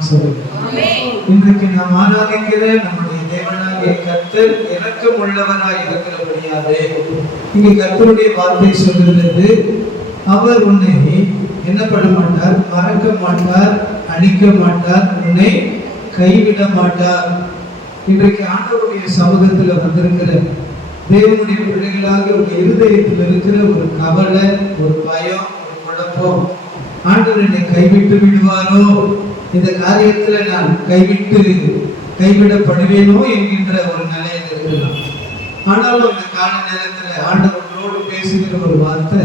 ஆமென் சொல்லுங்க. இன்றைக்கு நாம் ஆராதிக்கிற நம்முடைய தேவனாகிய கர்த்தர் இரக்கம் உள்ளவராய் இருக்கிறபடியாலே இங்கே கர்த்தருடைய வார்த்தை சொல்லுகிறது, அவர் உன்னை என்ன பண்ண மாட்டார், மறக்க மாட்டார், அழிக்க மாட்டார், உன்னை கைவிட மாட்டார். இன்றைக்கு ஆண்டவருடைய சமூகத்தில் வந்திருக்கிற தேவனுடைய பிள்ளைகளாக உங்க இருதயத்தில் இருக்கிற ஒரு கவலை, ஒரு பயம், ஒரு குழப்பம், ஆண்டவர் என்னை கைவிட்டு விடுவாரோ, இந்த காரியத்துல நான் கைவிடப்படுவேனோ என்கின்ற ஒரு நிலையில் இருக்கலாம். ஆனாலும் இந்த கால நேரத்துல ஆண்டவர்களோடு பேசுகிற ஒரு வார்த்தை,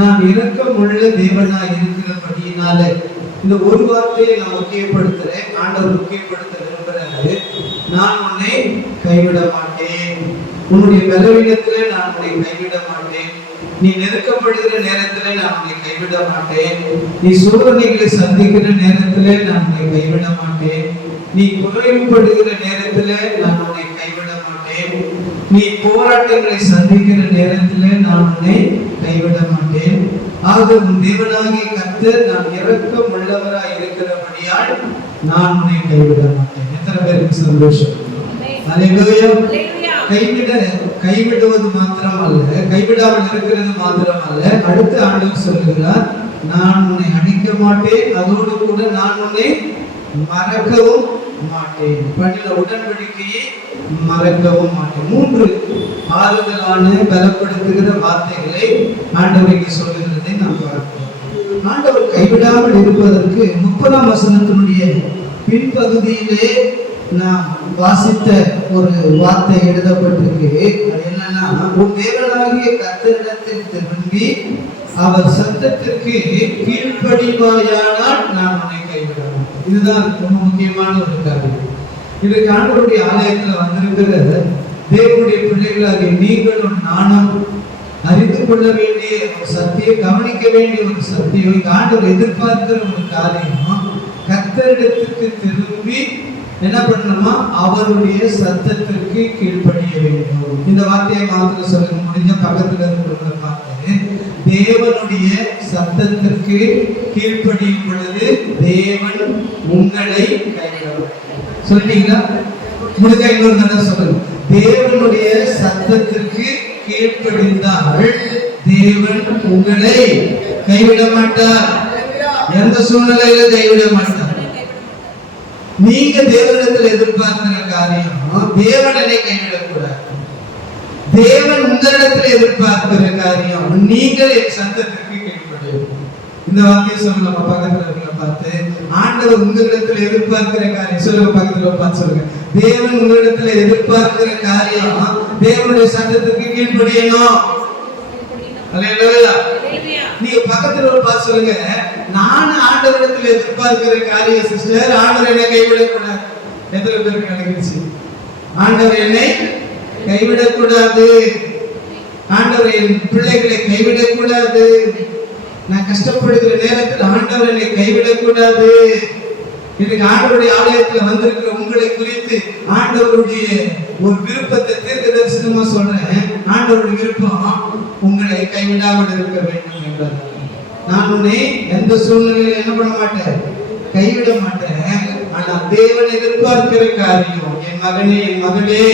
நான் இரக்கமுள்ள தேவனாய் இருக்கிறபடியினால இந்த ஒரு வார்த்தையை நான் முக்கியப்படுத்துறேன். ஆண்டவர் முக்கியப்படுத்த விரும்புறாரு, நான் உன்னை கைவிட மாட்டேன், உன்னுடைய பலவீனத்திலே நான் உன்னை கைவிட மாட்டேன், நீ நெருக்கப்படுகிற நேரத்திலே நான் உன்னை கைவிட மாட்டேன், நீ சோதனைகளை சந்திக்கிற நேரத்திலே நான் உன்னை கைவிட மாட்டேன், நீ குறைவுபடுகிற நேரத்திலே நான் உன்னை கைவிட மாட்டேன், நீ போராட்டங்களை சந்திக்கிற நேரத்திலே நான் உன்னை கைவிட மாட்டேன். ஆக உன் தேவனாகிய கர்த்தர் நான் இரக்கம் உள்ளவராய் இருக்கிறபடியால் நான் உன்னை கைவிட மாட்டேன். எத்தனை பேருக்கு சந்தோஷம்? அல்லேலூயா. கைவிடுவது மாத்திரம் அல்ல, கைவிடாமல் இருக்கிறது மாத்திரம் அல்ல, அடுத்து ஆண்டவர் சொல்லுகிறார், நான் உன்னை அழிக்க மாட்டேன், அதோடு கூட நான் உன்னை மறக்கவும் மாட்டேன், பண்ணின உடன்படிக்கையை மறக்கவும் மாட்டேன். 3 ஆறுதலான பலப்படுத்துகிற வார்த்தைகளை ஆண்டவர் சொல்லுகிறதை நாம் பார்க்கிறோம். ஆண்டவர் கைவிடாமல் இருப்பதற்கு 30ஆம் வசனத்தினுடைய பின்பகுதியிலே நாம் வாசித்த ஒரு வார்த்தை எழுதப்பட்டிருக்கு. அது என்னன்னா, உன் தேவனாகிய கர்த்தரிடத்தில் திரும்பி அவர் சத்தத்திற்கு கீழ்ப்படிவாயானால் நான் உன்னை கைவிட மாட்டேன். இதுதான் ரொம்ப முக்கியமான ஒரு காரியம். இன்றைக்கு ஆண்டவருடைய ஆலயத்துல வந்திருக்கிற தேவனுடைய பிள்ளைகளாகிய நீங்களும் நானும் அறிந்து கொள்ள வேண்டிய ஒரு சத்தியம், கவனிக்க வேண்டிய ஒரு சத்தியம், ஆண்டவர் எதிர்பார்க்கிற ஒரு காரியம், கர்த்தரிடத்திற்கு திரும்பி என்ன பண்ணணுமா, அவருடைய சத்தத்திற்கு கீழ்ப்படிய வேண்டும். இந்த வார்த்தையை மாத்திரம் சொல்லுங்க, முடிஞ்ச பக்கத்துல இருக்கிறவங்களை பார்த்து, தேவனுடைய சத்தத்திற்கு கீழ்ப்படியும் பொழுது தேவன் உங்களை கைவிடுவார். சொல்லிட்டீங்களா? முடிஞ்சா இன்னொரு தடவை சொல்லுங்க, தேவனுடைய சத்தத்திற்கு கீழ்ப்படிந்தால் தேவன் உங்களை கைவிட மாட்டார். எந்த சூழ்நிலையில கைவிட மாட்டார். நீங்க தேவனிடத்தில் எதிர்பார்க்கிற காரியம், தேவனை கைவிடக்கூடாது. தேவன் உங்களிடத்தில் எதிர்பார்க்கிற காரியம், நீங்கள் என் சத்தத்திற்கு கீழ்ப்படியும். இந்த வார்த்தையை சொல்லுங்க, நம்ம பக்கத்துல இருக்கிற பார்த்து, ஆண்டவர் உங்களிடத்தில் எதிர்பார்க்கிற காரியம் சொல்லுங்க, பக்கத்துல பார்த்து சொல்லுங்க, தேவன் உங்களிடத்தில் எதிர்பார்க்கிற காரியம் தேவனுடைய சத்தத்திற்கு கீழ்ப்படியணும். அல்லேலூயா. நீங்க பக்கத்துல ஒரு பார்த்து சொல்லுங்க, நான் ஆண்டவரிடத்தில் எதிர்பார்க்கிற காரியம் சிஸ்டர், ஆண்டவர் என்னை கைவிடக்கூடாது. எத்தனை பேருக்கு நடந்துச்சு? ஆண்டவர் என்னை கைவிடக்கூடாது, ஆண்டவர் என் பிள்ளைகளை கைவிடக்கூடாது, நான் கஷ்டப்படுகிற நேரத்தில் ஆண்டவர் என்னை கைவிடக்கூடாது. இன்னைக்கு ஆண்டவருடைய ஆலயத்துல வந்திருக்கிற உங்களை குறித்து ஆண்டவருடைய ஒரு விருப்பத்தை தீர்க்க தரிசனமா சொல்றேன். ஆண்டவருடைய விருப்பம் உங்களை கைவிடாமல் இருக்க வேண்டும் என்பது. நான் உன்னை எந்த சூழ்நிலையில என்ன பண்ண மாட்டேன், கைவிட மாட்டேன். ஆனா தேவன் எதிர்பார்க்கிற காரியம், என் மகனே, என் மகளே,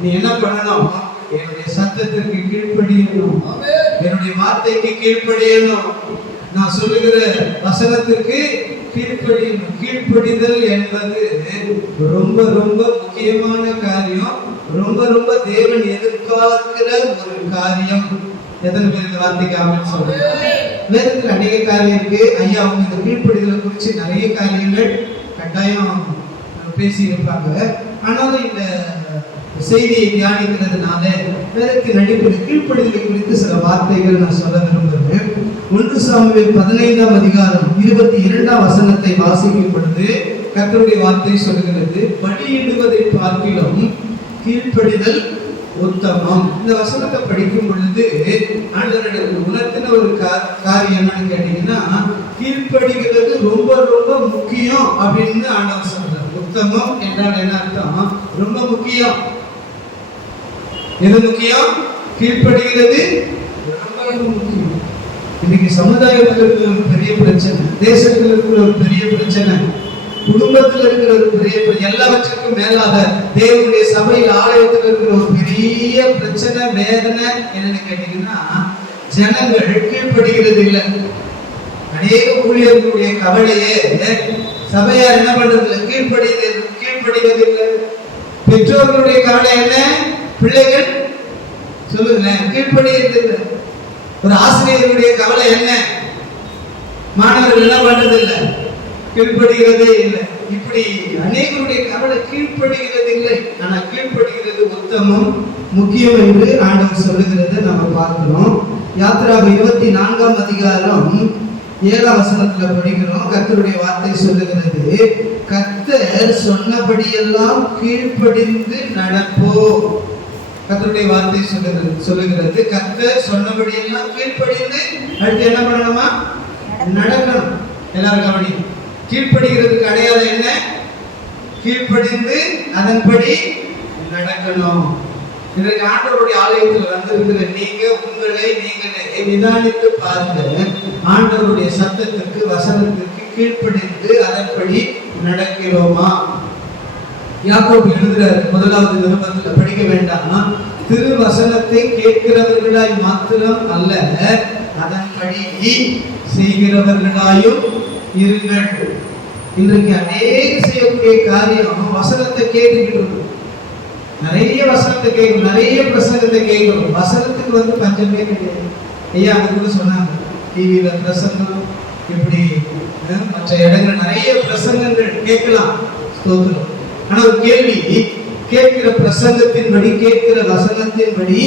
நீ என்ன பண்ணணும், என்னுடைய சத்தத்திற்கு கீழ்ப்படியணும், என்னுடைய வார்த்தைக்கு கீழ்ப்படியணும், நான் சொல்லுகிற வசனத்திற்கு கீழ்ப்படியணும். கீழ்ப்படிதல் என்பது ரொம்ப ரொம்ப முக்கியமான காரியம், ரொம்ப ரொம்ப தேவன் எதிர்பார்க்கிற ஒரு காரியம். எத்தனை பேர் இந்த வார்த்தைக்கு ஆமென் சொல்லுங்க? வேதத்தில் அநேக காரியம் இருக்கு. ஐயா அவங்க இந்த கீழ்ப்படிதலை குறித்து நிறைய காரியங்கள் கட்டாயம் பேசி இருப்பாங்க. ஆனாலும் இந்த செய்தியை தியானிக்கிறதுனால வேதத்தின் அடிப்படை கீழ்ப்படிதலை குறித்து சில வார்த்தைகள் நான் சொல்ல விரும்புகிறேன். 1 சாமுவேல் 15ஆம் அதிகாரம் 22ஆம் வசனத்தை வாசிக்கும் பொழுது கர்த்தருடைய வார்த்தை சொல்லுகிறது, பலியிடுவதை பார்க்கிலும் கீழ்ப்படிதல் உத்தமம். இந்த வசனத்தை படிக்கும் பொழுது ஆண்டவர் உணர்த்தின ஒரு காரியம் என்னன்னு கேட்டீங்கன்னா, கீழ்ப்படிகிறது ரொம்ப ரொம்ப முக்கியம் அப்படின்னு ஆண்டவர் சொல்றார். உத்தமம் என்றால் என்ன அர்த்தம்? ரொம்ப முக்கியம். எது முக்கியம்? கீழ்ப்படிகிறது ரொம்ப ரொம்ப முக்கியம். இன்னைக்கு சமுதாயத்தில் இருக்கிற ஒரு பெரிய பிரச்சனை, தேசத்தில் இருக்கிற ஒரு பெரிய பிரச்சனை, குடும்பத்தில் இருக்கிற ஒரு பெரிய எல்லாவற்றுக்கும் மேலாக தேவனுடைய சபையில் ஆலயத்தில் இருக்கிற ஒரு பெரிய பிரச்சனை வேதனை என்னன்னு கேட்டீங்கன்னா, ஜனங்கள் கீழ்ப்படுகிறது இல்லை. அநேக ஊழியர்களுடைய கவலையே சபையார் என்ன பண்றது இல்லை, கீழ்ப்படுகிறது இல்லை. பெற்றோர்களுடைய கவலை என்ன, பிள்ளைகள் சொல்லுங்களேன் கீழ்ப்படுகிறது இல்லை. ஒரு ஆசிரியர்களுடைய கவலை என்ன, மாணவர்கள் என்ன பண்றது இல்லை, கீழ்ப்படுகிறதே இல்லை. இப்படி அநேகருடைய கவலை கீழ்ப்படுகிறது இல்லை. ஆனா கீழ்ப்படுகிறது உத்தமம், முக்கியம் என்று ஆண்டவர் சொல்லுகிறத நம்ம பார்க்கிறோம். யாத்திராகமம் 24ஆம் அதிகாரம் 7ஆம் வசனத்துல படிக்கிறோம். கர்த்தருடைய வார்த்தை சொல்லுகிறது, கர்த்தர் சொன்னபடியெல்லாம் கீழ்ப்படிந்து நடப்போ. கர்த்தருடைய வார்த்தை சொல்லுகிறது, கர்த்தர் சொன்னபடியெல்லாம் கீழ்ப்படிந்து அடுத்து என்ன பண்ணணுமா, நடக்கணும். எல்லாரும் கவனி. கீழ்ப்படுகிறதுக்கு அடையாளம் என்ன, கீழ்ப்படிந்து அதன்படி நடக்கணும். இன்றைக்கு ஆண்டவருடைய ஆலயத்தில் வந்திருக்கிற நீங்க உங்களை நீங்களே நிதானித்து பாருங்க. ஆண்டவருடைய சத்தத்திற்கு வசனத்திற்கு கீழ்ப்படிந்து அதன்படி நடக்கிறோமா? யாக்கோபு எழுதுறாரு 1வது நிருபத்துல, படிக்க வேண்டாம், திருவசனத்தை கேட்கிறவர்களாய் மாத்திரம் அல்ல, அதன்படி செய்கிறவர்களாயும் இருங்கள். இன்றைக்கு அநேக செய்யக்கூடிய காரியம் வசனத்தை கேட்டுக்கிட்டு, நிறைய வசனத்தை கேட்கணும், நிறைய பிரசங்கத்தை கேட்கணும். வசனத்துக்கு பஞ்சமே கிடையாது. ஐயா அங்க கூட சொன்னாங்க, டிவியில பிரசங்கம் இப்படி மற்ற இடங்கள் நிறைய பிரசங்கங்கள் கேட்கலாம், ஸ்தோத்திரம். ஆனா ஒரு கேள்வி, கேட்கிற பிரசங்கத்தின்படி கேட்கிற வசனத்தின்படி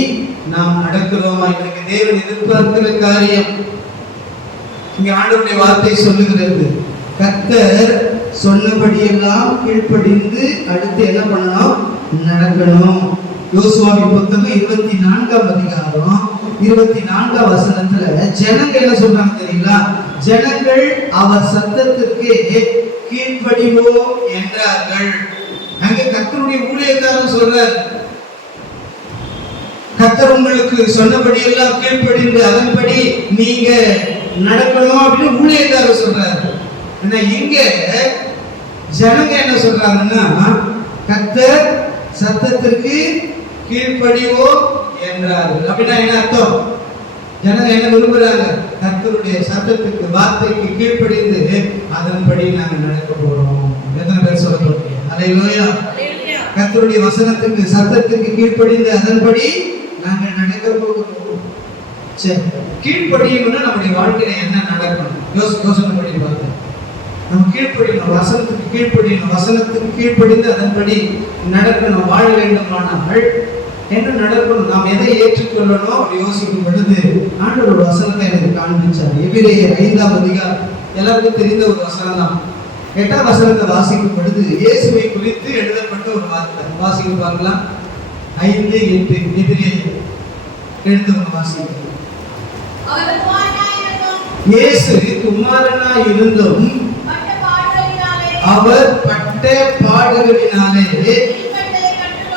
நாம் நடக்கிறோமா? இன்னைக்கு தேவன் எதிர்பார்க்கிற காரியம். இங்க ஆண்டவருடைய வார்த்தை சொல்லுகிறது, கர்த்தர் சொன்னபடியெல்லாம் கீழ்ப்படிந்து அடுத்து என்ன பண்ணணும், நடக்கணும். யோசுவாவின் புத்தகம் 24ஆம் அதிகாரம் 24ஆம் வசனத்துல ஜனங்க என்ன சொல்றாங்க தெரியுங்களா? ஜனங்கள் அவர் சத்தத்திற்கு கீழ்ப்படிவோம் என்றார்கள். அங்க கர்த்தருடைய ஊழியக்காரன் சொல்றார், கர்த்தர் உங்களுக்கு சொன்னபடியெல்லாம் கீழ்ப்படிந்து அதன்படி நீங்க நடக்கணும் அப்படின்னு ஊழியக்காரர் சொல்றாரு. ஆனா இங்க ஜனங்க என்ன சொல்றாங்கன்னா, கர்த்தர் சத்தத்திற்கு கீழ்ப்படிவோம் என்றார்கள். அப்படின்னா என்ன அர்த்தம்? ஜனங்க என்ன விரும்புறாங்க? கர்த்தருடைய சத்தத்துக்கு வார்த்தைக்கு கீழ்ப்படிந்து அதன்படி நாங்க நடக்க போறோம். எத்தனை பேர் சொல்ல போறீங்க? அல்லேலூயா. கர்த்தருடைய வசனத்துக்கு சத்தத்துக்கு கீழ்ப்படிந்து அதன்படி நாங்க நடக்க போகிறோம். சரி, கீழ்ப்படியணும்னா நம்முடைய வாழ்க்கையில என்ன நடக்கணும்? யோசனை பண்ணி பாருங்க. நம்ம கீழ்ப்படியணும், வசனத்துக்கு கீழ்ப்படியணும், வசனத்துக்கு கீழ்ப்படிந்து அதன்படி நடக்கணும். வாழ வேண்டுமானால் என்ன நடக்கணும்? நாம் எதை ஏற்றுக்கொள்ளணும் அப்படி யோசிக்கும் பொழுது ஆண்டவர் வசனத்தை எனக்கு காண்பிச்சார். எபிரேயர் 5ஆம் அதிகாரம், எல்லாருக்கும் தெரிந்த ஒரு வசனம் தான். 8ஆம் வசனத்தை வாசிக்கும் பொழுது இயேசுவை குறித்து எழுதப்பட்ட ஒரு வார்த்தை வாசிக்க பார்க்கலாம். 5:8 எபிரேயர் எடுத்து வாசிக்க. இயேசு குமாரனாய் இருந்தும் அவர் பட்ட பாடுகளினாலே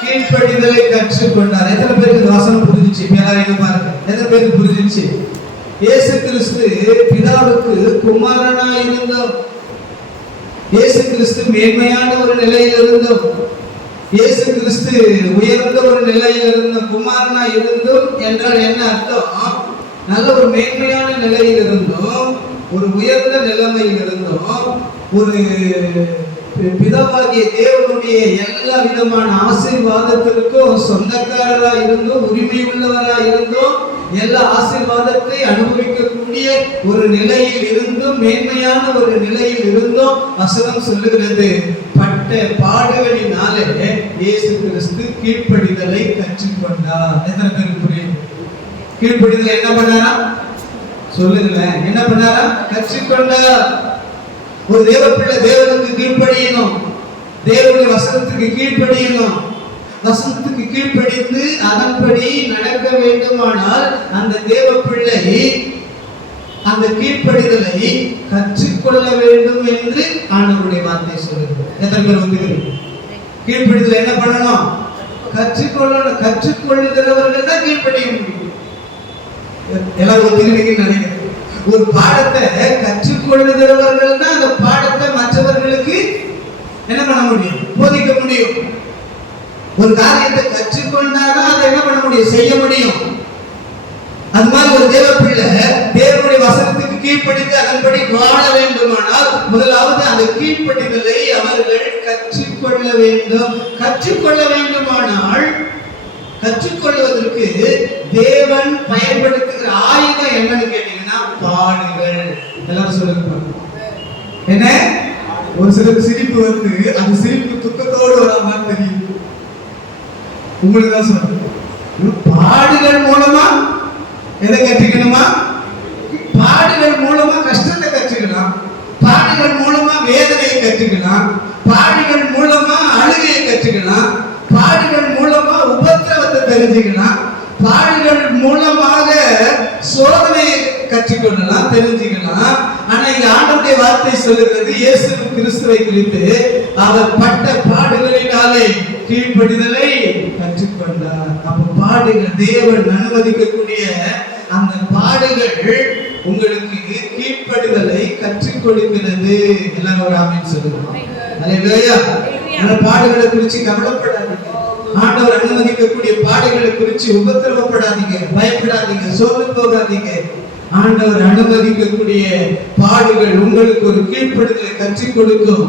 கீழ்ப்படிதலை கற்றுக்கொண்டார். எத்தனை பேருக்கு வசனம் புரிஞ்சிச்சு? எல்லாரும் பாருங்க, எத்தனை பேருக்கு புரிஞ்சிச்சு? இயேசு கிறிஸ்து பிதாவுக்கு குமாரனாய் இருந்தும், இயேசு கிறிஸ்து மேன்மையான ஒரு நிலையில் இருந்தும், இயேசு கிறிஸ்து உயர்ந்த ஒரு நிலையில் இருந்தும், குமாரனாய் இருந்தும் என்றால் என்ன அர்த்தம்? நல்ல ஒரு மேன்மையான நிலையில் இருந்தும், ஒரு உயர்ந்த நிலைமையில் இருந்தும், ஒரு பிதாவாகிய தேவனுடைய எல்லா விதமான ஆசீர்வாதத்திற்கும் சொந்தக்காரராக இருந்தும், உரிமை உள்ளவராக இருந்தும், எல்லா ஆசீர்வாதத்தை அனுபவிக்கக்கூடிய ஒரு நிலையில் இருந்தும், மேன்மையான ஒரு நிலையில் இருந்தும் வசனம் சொல்லுகிறது, பட்ட பாடுகளினாலே இயேசு கிறிஸ்து கீழ்ப்படிதலை கற்றுக்கொண்டார். எத்தனை பேருக்கு புரியும்? கீழ்ப்படிதல் என்ன பண்ணாரா? சொல்லுங்களேன், என்ன பண்ணாரா? கற்றுக்கொண்டார். ஒரு தேவ பிள்ளை தேவனுக்கு கீழ்ப்படியணும், தேவனுடைய வசனத்துக்கு கீழ்ப்படியணும். வசனத்துக்கு கீழ்ப்படிந்து அதன்படி நடக்க வேண்டுமானால் அந்த தேவ பிள்ளை அந்த கீழ்ப்படிதலை கற்றுக்கொள்ள வேண்டும் என்று ஆண்டவருடைய வார்த்தை சொல்லுகிறது. எத்தனை பேர் ஒத்துக்கிறீங்க? கீழ்ப்படிதல் என்ன பண்ணணும்? கற்றுக்கொள்ளணும். கற்றுக்கொள்ளுகிறவர்கள் தான் கீழ்ப்படிய முடியும். எல்லாரும் ஒத்துக்கிறீங்கன்னு நினைக்கிறேன். ஒரு பாடத்தை கற்றுக்கொள்ளுகிறவர்கள் தான் அந்த பாடத்தை மற்றவர்களுக்கு ஒரு காரியத்தை கற்றுக்கொண்டாதான் அதை என்ன பண்ண முடியும், செய்ய முடியும். அது மாதிரி ஒரு தேவ பிள்ளை தேவனுடைய வசனத்துக்கு கீழ்ப்படிந்து அதன்படி வாழ வேண்டுமானால் முதலாவது அந்த கீழ்ப்படிதலை அவர்கள் கற்றுக்கொள்ள வேண்டும். கற்றுக்கொள்ள வேண்டுமானால் கற்றுக்கொள்வதற்கு தேவன் பயன்படுத்துகிற ஆயுதம் என்னன்னு கேட்டீங்கன்னா பாடுகள். எல்லாரும் சொல்லுங்க என்ன. ஒரு சிலர் சிரிப்பு வந்து அந்த சிரிப்பு துக்கத்தோடு வர மாதிரி தெரியும். உங்களுக்கு தான் சொல்றேன், பாடுகள் மூலமா எதை கற்றுக்கணுமா? பாடுகள் மூலமா கஷ்டத்தை கற்றுக்கலாம், பாடுகள் மூலமா வேதனையை கற்றுக்கலாம், பாடுகள் மூலமா அழுகையை கற்றுக்கலாம், பாடுகள் மூலமா உபத்திரவத்தை தெரிஞ்சுக்கலாம், பாடுகள் மூலமாக சோதனையை கற்றுக்கொள்ளலாம், தெரிஞ்சுக்கலாம். ஆனா இங்க ஆண்டவருடைய வார்த்தை சொல்லுகிறது இயேசு கிறிஸ்துவை குறித்து, அவர் பட்ட பாடுகளினாலே கீழ்ப்படிதலை கற்றுக்கொண்டார். அப்ப பாடுகள் தேவன் அனுமதிக்கக்கூடிய அந்த பாடுகள் உங்களுக்கு கீழ்ப்படிதலை கற்றுக் கொடுக்கிறது. எல்லாரும் ஒரு ஆமென் சொல்லுங்க. அல்லேலூயா. அந்த பாடுகளை குறித்து கவலைப்படாதீங்க. ஆண்டவர் அனுமதிக்கக்கூடிய பாடுகளை குறித்து உபத்திரவப்படாதீங்க, பயப்படாதீங்க, சோர்ந்து போகாதீங்க. ஆண்டவர் அனுமதிக்கக்கூடிய பாடுகள் உங்களுக்கு ஒரு கீழ்ப்படிதலை கற்றுக் கொடுக்கும்.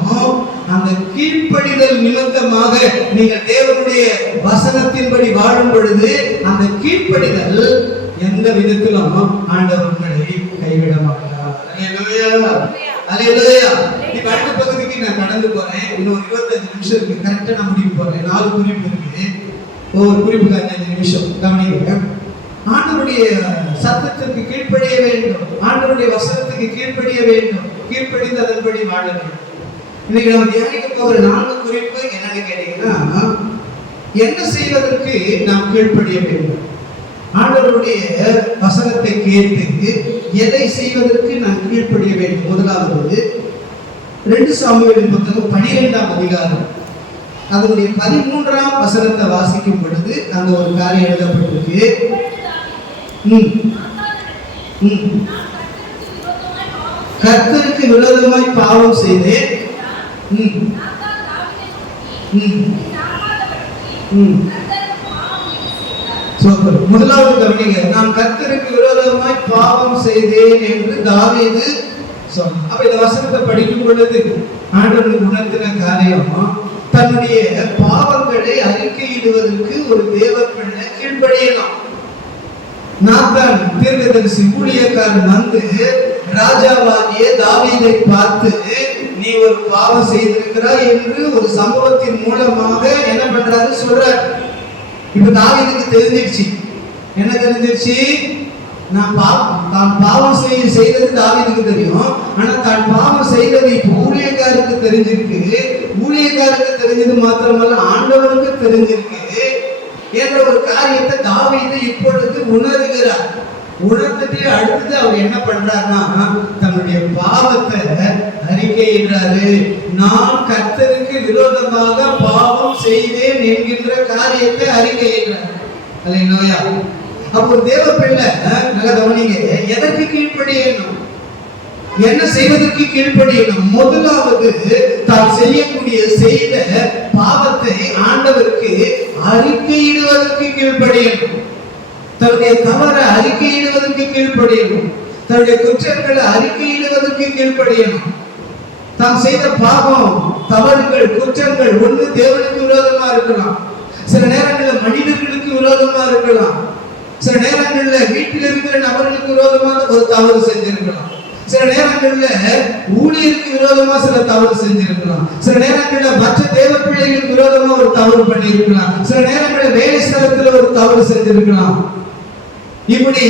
அந்த கீழ்ப்படிதல் நிமித்தமாக நீங்கள் தேவனுடைய வசனத்தின்படி வாழும் பொழுது அந்த கீழ்ப்படிதல் எந்த விதத்திலும் ஆண்டவர் உங்களை கைவிட மாட்டார். அல்லேலூயா, அல்லேலூயா. இப்ப அடுத்த பகுதிக்கு நான் கடந்து போறேன். இன்னும் 25 நிமிஷம் இருக்கு. கரெக்டா நான் முடிக்க போறேன். 4 குறிப்பு இருக்கு. ஒவ்வொரு குறிப்புக்கு 5 நிமிஷம் கவனிங்க. ஆண்டவருடைய சத்தத்திற்கு கீழ்ப்படிய வேண்டும், ஆண்டவருடைய வசனத்துக்கு கீழ்ப்படிய வேண்டும், கீழ்ப்படிந்து அதன்படி வாழ வேண்டும். இன்னைக்கு நம்ம தியானிக்க போகிற 4 குறிப்பு என்னன்னு கேட்டீங்கன்னா, என்ன செய்வதற்கு நாம் கீழ்ப்படிய வேண்டும், ஆண்டவருடைய வசனத்தை கேட்டு எதை செய்வதற்கு நாம் கீழ்ப்படிய வேண்டும். முதலாவது 2 சாமுவேலின் புத்தகம் 12ஆம் அதிகாரம் அதனுடைய 13ஆம் வசனத்தை வாசிக்கும் பொழுது அங்க ஒரு காரியம் எழுதப்பட்டிருக்கு. கர்த்தருக்கு விரோதமாய் பாவம் செய்தேன். முதலாவது கவனிங்க, நான் கர்த்தருக்கு விரோதமாய் பாவம் செய்தேன் என்று தாவீது சொன்னான். அப்ப இந்த வசனத்தை படிக்கும் பொழுது ஆண்டவருக்கு உணர்த்தின காரியம், தன்னுடைய பாவங்களை அறிக்கையிடுவதற்கு ஒரு தேவ பிள்ளை கீழ்ப்படியலாம். நாத்தான் தீர்க்கதரிசி ஊழியக்காரன் வந்து ராஜாவாகிய தாவீதை பார்த்து, நீ ஒரு பாவம் செய்திருக்கிறாய் என்று ஒரு சம்பவத்தின் மூலமாக என்ன பண்றாரு சொல்றார். இப்ப தாவீதுக்கு தெரிஞ்சிருச்சு. என்ன தெரிஞ்சிருச்சு? தான் பாவம் செய்தது தாவீதுக்கு தெரியும். ஆனா தான் பாவம் செய்தது இப்ப ஊழியக்காருக்கு தெரிஞ்சிருக்கு. ஊழியக்காருக்கு தெரிஞ்சது மாத்திரமல்ல, ஆண்டவருக்கு தெரிஞ்சிருக்கு என்ற ஒரு காரியத்தை தாவீது இப்பொழுது உணர்கிறார். உணர்ந்துட்டு அடுத்தது அவர் என்ன பண்றாருன்னா, தன்னுடைய பாவத்தை அறிக்கையிடுறாரு. நான் கர்த்தருக்கு விரோதமாக பாவம் செய்தேன் என்கின்ற காரியத்தை அறிக்கையிடுறார். அல்லேலூயா. அப்போ தேவ பிள்ளை நல்ல கவனிங்க, எதற்கு கீழ்ப்படியணும், என்ன செய்வதற்கு கீழ்ப்படியணும்? முதலாவது தான் செய்த பாவத்தை ஆண்டவருக்கு அறிக்கையிடுவதற்கு கீழ்ப்படியணும். தன்னுடைய தவறை அறிக்கையிடுவதற்கு கீழ்ப்படியணும். தன்னுடைய குற்றங்களை அறிக்கையிடுவதற்கு கீழ்ப்படியணும். தான் செய்த பாவம், தவறுகள், குற்றங்கள் ஒன்று தேவனுக்கு விரோதமா இருக்கலாம், சில நேரங்களில் மனிதர்களுக்கு விரோதமா இருக்கலாம், சில நேரங்களில் வீட்டில் இருக்கிற நபர்களுக்கு விரோதமாக ஒரு தவறு செஞ்சிருக்கலாம், சில நேரங்கள்ல ஊழியருக்கு விரோதமா சில தவறு செஞ்சிருக்கலாம், சில நேரங்கள்ல மற்ற தேவ பிள்ளைகளுக்கு விரோதமா ஒரு தவறு பண்ணி இருக்கலாம், சில நேரங்கள்ல வேலை ஸ்தலத்துல ஒரு தவறு செஞ்சிருக்கலாம். இப்படி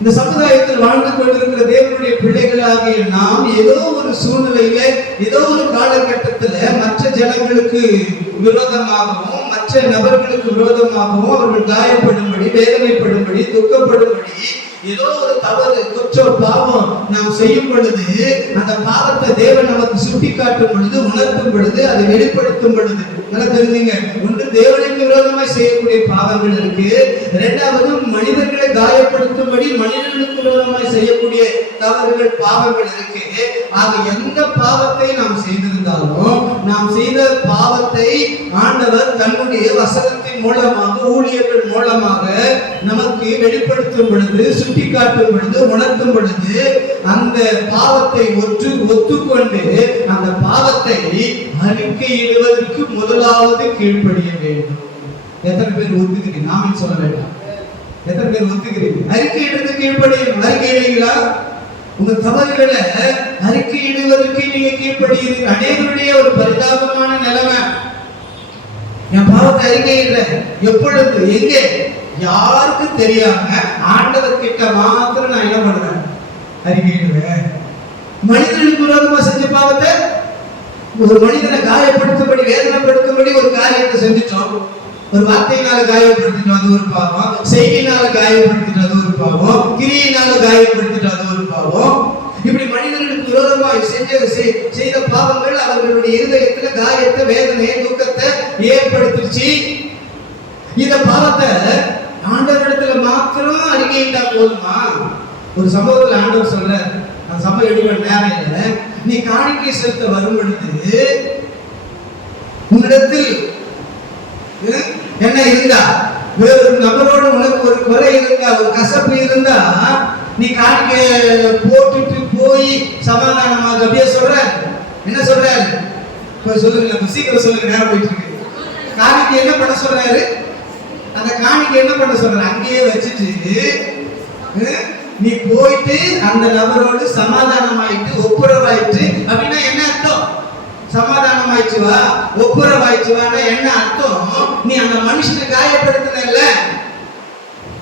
இந்த சமுதாயத்தில் வாழ்ந்து கொண்டிருக்கிற தேவனுடைய பிள்ளைகளாகிய நாம் ஏதோ ஒரு சூழ்நிலையில, ஏதோ ஒரு காலகட்டத்துல மற்ற ஜனங்களுக்கு விரோதமாகவும் மற்ற நபர்களுக்கு விரோதமாகவும் அவர்கள் காயப்படும்படி, வேதனைப்படும்படி, துக்கப்படும்படி ஏதோ ஒரு தவறு, குற்றம், பாவம் நாம் செய்யும் பொழுது, அந்த பாவத்தை தேவன் நமக்கு சுட்டி காட்டும் பொழுது, உணர்த்தும் பொழுது, அதை வெளிப்படுத்தும் பொழுது, நல்லா தெரிஞ்சுங்க, ஒன்று தேவனுக்கு விரோதமாய் செய்யக்கூடிய பாவங்கள் இருக்கு, இரண்டாவது மனிதர்களை காயப்படுத்தும்படி மனிதர்களுக்கு விரோதமாய் செய்யக்கூடிய தவறுகள், பாவங்கள் இருக்கு. ஆக எந்த பாவத்தை நாம் செய்திருந்தாலும் நாம் செய்த பாவத்தை ஆண்டவர் தன்னுடைய வசனத்தின் மூலமாக ஊழியர்கள் மூலமாக நமக்கு வெளிப்படுத்தும் பொழுது, சுட்டிக்காட்டும் பொழுது, உணர்த்தும் பொழுது அந்த பாவத்தை ஒத்துக்கொண்டு அந்த பாவத்தை அறிக்கையிடுவதற்கு முதலாவது கீழ்ப்படிய வேண்டும். எத்தனை பேர் ஒத்துக்கிறீங்க? நாமே சொல்ல வேண்டாம். எத்தனை பேர் ஒத்துக்கிறீங்க? அறிக்கையிடுறது கீழ்ப்படியும். அறிக்கையிடுங்களா? உங்க தவறுகளை அறிக்கையிடுவதற்கு நீங்க கீழ்ப்படுகிறீர்கள். அநேகருடைய ஒரு பரிதாபமான நிலைமை, என் பாவத்தை அறிக்கையிடுறேன். எப்பொழுது, எங்கே, யாருக்கும் தெரியாம ஆண்டவர் கிட்ட மாத்திரம் நான் என்ன பண்றேன்? அறிக்கையிடுவேன். மனிதனுக்கு விரோதமா செஞ்ச பாவத்தை, ஒரு மனிதனை காயப்படுத்தும்படி, வேதனைப்படுத்தும்படி ஒரு காரியத்தை செஞ்சுட்டோம். ஒரு வார்த்தையினால காயப்படுத்திட்டு அது ஒரு பாவம், செய்தியினால காயப்படுத்திட்டு அது ஒரு பாவம், கிரியினால காயப்படுத்திட்டு அது ஒரு பாவம். இப்படி மனிதர்களுக்கு விரோதமாக செய்த பாவங்கள் அவர்களுடைய இருதயத்துல காயத்தை, வேதனையை, துக்கத்தை ஏற்படுத்திடுச்சு. இந்த பாவத்தை ஆண்டவரிடத்துல மாத்திரம் அறிக்கையிட்டா போதுமா? ஒரு சம்பவத்துல ஆண்டவர் சொல்ற, அந்த சம்பவம் எடுக்க நேரம் இல்லை. நீ காணிக்கை செலுத்த வரும் பொழுது உன்னிடத்தில் என்ன இருந்தா, வேறொரு நபரோடு உனக்கு ஒரு குறை இருந்தா, ஒரு கசப்பு இருந்தா, நீ காணிக்கை போட்டுட்டு போய் சமாதானமாக அப்படியே சொல்ற. என்ன சொல்றாரு? சொல்லுங்க, சீக்கிரம் சொல்லுங்க, நேரம் போயிட்டு இருக்கு. காணிக்கை என்ன பண்ண சொல்றாரு? அந்த காணிக்கை என்ன பண்ண சொல்ற? அங்கேயே வச்சுட்டு நீ போயிட்டு அந்த நபரோடு சமாதானமாயிட்டு ஒப்புரவாயிட்டு அப்படின்னா என்ன அர்த்தம்? சமாதானமாயிச்சு வா, ஒப்புரவாயிச்சு வான்னா என்ன அர்த்தம்? நீ அந்த மனுஷனை காயப்படுத்தின,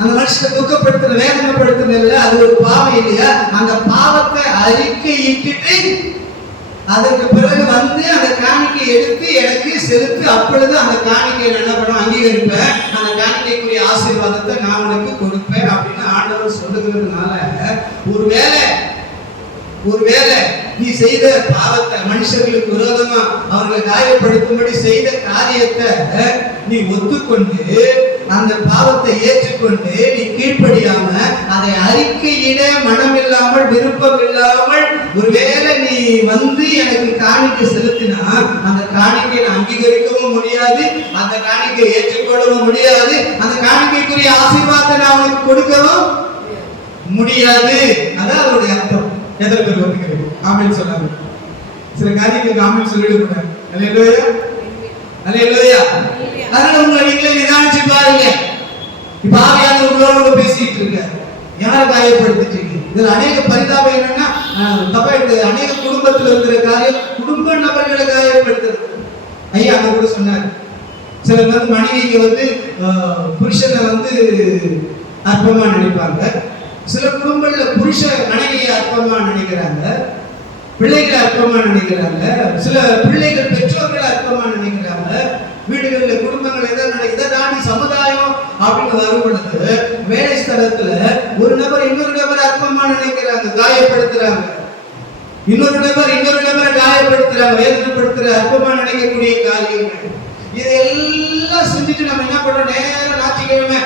அந்த மனுஷனை துக்கப்படுத்தின, வேதனைப்படுத்தின, அது ஒரு பாவம் இல்லையா? அந்த பாவத்தை அறிக்கையிட்டு அதற்கு பிறகு வந்து அந்த காணிக்கை எடுத்து எனக்கு செலுத்து. அப்பொழுது அந்த காணிக்கை என்ன பண்ணும்? அங்கீகரிப்பேன். அந்த காணிக்கைக்குரிய ஆசீர்வாதத்தை நான் உனக்கு கொடுப்பேன் அப்படின்னு ஆண்டவர் சொல்லுகிறதுனால, ஒருவேளை நீ செய்த பாவத்தை, மனுஷர்களுக்கு விரோதமா அவர்களை காயப்படுத்தும்படி செய்த காரியத்தை நீ ஒத்துக்கொண்டு அந்த பாவத்தை ஏற்றுக்கொண்டு நீ கீழ்ப்படியாம அதை அறிக்கையிட மனம் இல்லாமல், விருப்பம் இல்லாமல் ஒருவேளை நீ வந்து எனக்கு காணிக்கை செலுத்தினா அந்த காணிக்கை நான் அங்கீகரிக்கவும் முடியாது, அந்த காணிக்கை ஏற்றுக்கொள்ளவும் முடியாது, அந்த காணிக்கைக்குரிய ஆசீர்வாதத்தை நான் உனக்கு கொடுக்கவும் முடியாது. அதான் அதனுடைய அர்த்தம். எத்தனை பேர் ஒத்துக்கிறீங்க? ஆமென் சொல்லாங்க. சில காரியங்களுக்கு ஆமென் சொல்லிடுங்க. அல்லேலூயா, அல்லேலூயா. அதனால உங்களை நீங்களே நிதானிச்சு பாருங்க. இப்ப ஆவியானவர் உங்களோட பேசிட்டு இருக்க, யாரை காயப்படுத்திட்டீங்க? இதுல அநேக பரிதாபம் என்னன்னா, அநேக குடும்பத்தில் இருக்கிற காரியம், குடும்ப நபர்களை காயப்படுத்துறது. ஐயா அங்க கூட சொன்னார், சிலர் வந்து மனைவிக்கு வந்து புருஷனை வந்து அற்பமா நினைப்பாங்க. சில குடும்பங்கள்ல புருஷ மனைவியை அற்பமா நினைக்கிறாங்க, பிள்ளைகளை அற்பமா நினைக்கிறாங்க, சில பிள்ளைகள் பெற்றோர்களை அற்பமா நினைக்கிறாங்க. வீடுகளில் குடும்பங்கள் இதை தாண்டி சமுதாயம் அப்படின்னு வரும் பொழுது வேலை ஸ்தலத்துல ஒரு நபர் இன்னொரு நபர் அற்பமா நினைக்கிறாங்க, காயப்படுத்துறாங்க. இன்னொரு நபரை காயப்படுத்துறாங்க, வேதனைப்படுத்துற, அற்பமா நினைக்கக்கூடிய காரியங்கள். இதெல்லாம் செஞ்சுட்டு நம்ம என்ன பண்றோம்? நேரம் ஞாயிற்றுக்கிழமை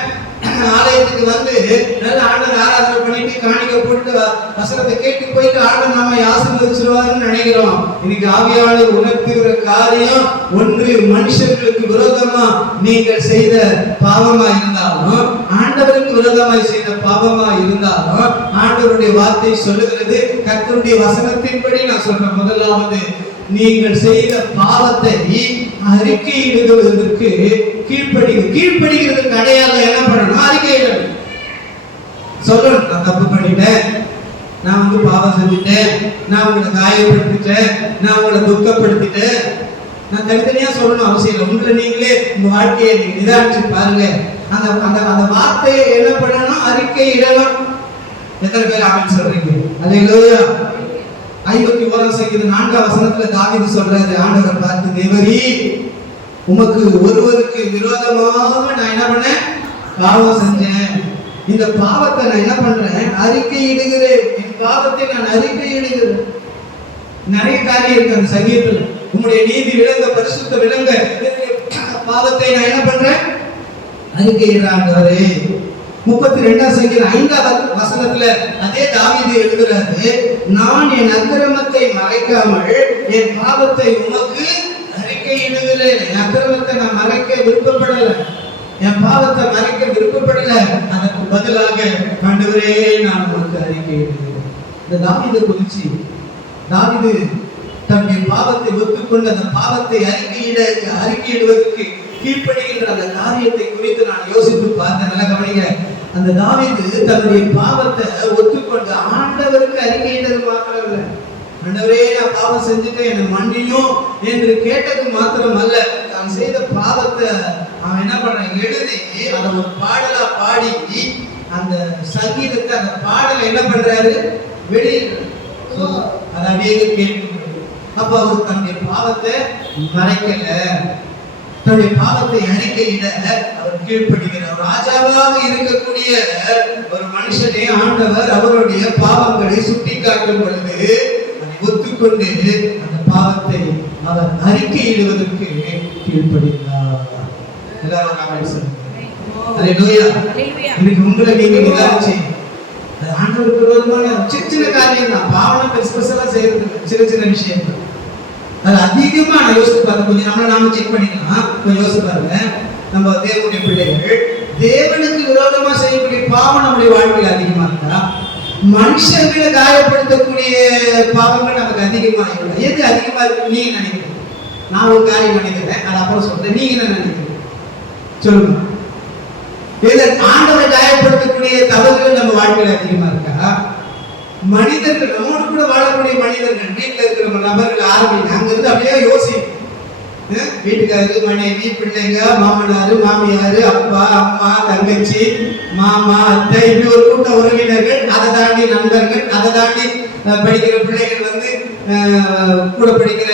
ஆலயத்துக்கு வந்து நல்ல ஆண்டவர் ஆராதனை பண்ணிட்டு காணிக்கை போட்டு வசனத்தை கேட்டு போயிட்டு ஆண்டவர் நாம ஆசீர்வதிச்சிருவாருன்னு நினைக்கிறோம். இன்னைக்கு ஆவியானவர் உணர்த்துகிற காரியம் ஒன்று, மனுஷர்களுக்கு விரோதமா நீங்கள் செய்த பாவமா இருந்தாலும், ஆண்டவருக்கு விரோதமாய் செய்த பாவமா இருந்தாலும், ஆண்டவருடைய வார்த்தை சொல்லுகிறது, கர்த்தருடைய வசனத்தின்படி நான் சொல்றேன், முதலாவது நீங்கள் செய்த பாவத்தை அறிக்கையிடுவதற்கு கீழ்ப்படிகிறதுக்கு அடையாளம் என்ன பண்ணணும்? அறிக்கையிடணும். சொல்லணும், நான் தப்பு பண்ணிட்டேன், நான் வந்து பாவம் செஞ்சுட்டேன், நான் உங்களை காயப்படுத்திட்டேன், நான் உங்களை துக்கப்படுத்திட்டேன். நான் தனித்தனியா சொல்லணும் அவசியம் இல்லை. உங்களை நீங்களே உங்க வாழ்க்கையை நீங்க நிதானிச்சு பாருங்க. அந்த வார்த்தையை என்ன பண்ணணும்? அறிக்கையிடணும். எத்தனை பேர் ஆமென் சொல்றீங்க? அல்லேலூயா. 51 சங்கீதம் 4ஆம் வசனத்துல தாவீது சொல்றாரு, ஆண்டவரை பார்த்து, தேவரீ உமக்கு ஒருவருக்கு விரோதமாக நான் என்ன பண்ணேன்? பாவம் செஞ்சேன். இந்த பாவத்தை நான் என்ன பண்றேன்? அறிக்கையிடுகிறேன். என் பாவத்தை நான் அறிக்கையிடுகிறேன். நிறைய காரியம் இருக்கு அந்த சங்கீதத்துல. உங்களுடைய நீதி விளங்க, பரிசுத்த விளங்க, பாவத்தை நான் என்ன பண்றேன்? அறிக்கையிடுறாண்டவரே. 32ஆம் சங்கீதம் 5ஆம் வசனத்துல அதே தாவீது எழுதுறாரு, நான் என் அக்கிரமத்தை மறைக்காமல் என் பாவத்தை உமக்கு அறிக்கையிடுகிறேன். அறிக்கையிடுதலே. என் அக்கிரமத்தை நான் மறைக்க விருப்பப்படல, என் பாவத்தை மறைக்க விருப்பப்படல. அதற்கு பதிலாக ஆண்டவரே நான் உனக்கு அறிக்கையிடுகிறேன். இந்த தாவீது குறிச்சி, தாவீது தன்னுடைய பாவத்தை ஒத்துக்கொண்டு அந்த பாவத்தை அறிக்கையிடுவதற்கு கீழ்ப்படுகின்ற அந்த காரியத்தை குறித்து நான் யோசித்து பார்த்தேன். நல்ல கவனிங்க. அந்த தாவீது தன்னுடைய பாவத்தை ஒத்துக்கொண்டு ஆண்டவருக்கு அறிக்கையிட்டது மாத்திரம் இல்லை, ஆண்டவரே நான் பாவம் செஞ்சுட்டு என்னை மன்னியும் என்று கேட்டது மாத்திரம் அல்ல, தான் செய்த பாவத்தை அவன் என்ன பண்றான், எழுதி அதை ஒரு பாடலா பாடி அந்த சங்கீதத்தை, அந்த பாடலை என்ன பண்றாரு, வெளியிடுறாரு. அதை அநேக கேட்டு. அப்ப அவர் தன்னுடைய பாவத்தை மறைக்கல, தன்னுடைய பாவத்தை அறிக்கையிட அவர் கீழ்ப்படுகிறார். ராஜாவாக இருக்கக்கூடிய ஒரு மனுஷனே ஆண்டவர் அவருடைய பாவங்களை சுட்டி காட்டும் பொழுது அதை ஒத்துக்கொண்டு அந்த பாவத்தை அவர் அறிக்கையிடுவதற்கு கீழ்ப்படுகிறார். எல்லாரும் ஆமென் சொல்லுங்க. அல்லேலூயா. இன்னைக்கு உங்களை நீங்க நிதானிச்சு, அது ஆண்டவருக்கு விரோதமான சின்ன காரியம் தான், பாவம் ஸ்பெஷலா செய்யறது சின்ன சின்ன விஷயம். அது அதிகமா நான் யோசித்து பார்த்தேன். கொஞ்சம் நம்மள நாம செக் பண்ணிக்கலாம். கொஞ்சம் யோசித்து பாருங்க. நம்ம தேவனுடைய பிள்ளைகள் தேவனுக்கு விரோதமா செய்யக்கூடிய பாவம் நம்முடைய வாழ்க்கையில் அதிகமா இருக்கா, மனுஷர்களை காயப்படுத்தக்கூடிய பாவங்கள் நமக்கு அதிகமா இருக்கா? எது அதிகமா இருக்கு நீங்க நினைக்கிறீங்க? நான் ஒரு காரியம் நினைக்கிறேன், அது அப்புறம் சொல்றேன். நீங்க என்ன நினைக்கிறீங்க சொல்லுங்க. ஆண்டவரை காயப்படுத்தக்கூடிய தவறுகள் நம்ம வாழ்க்கையில் அதிகமா இருக்கா? மனிதர்கள், நம்மோடு கூட வாழக்கூடிய மனிதர்கள், வீட்டில் இருக்கிற நபர்கள் ஆரம்பிங்க, அங்கிருந்து அப்படியே யோசிங்க. வீட்டுக்காரரு, மனைவி, பிள்ளைங்க, மாமனாரு, மாமியாரு, அப்பா, அம்மா, தங்கச்சி, மாமா, அத்தை, இப்படி ஒரு கூட்ட உறவினர்கள், அதை தாண்டி நண்பர்கள், அதை தாண்டி படிக்கிற பிள்ளைகள் கூட படிக்கிற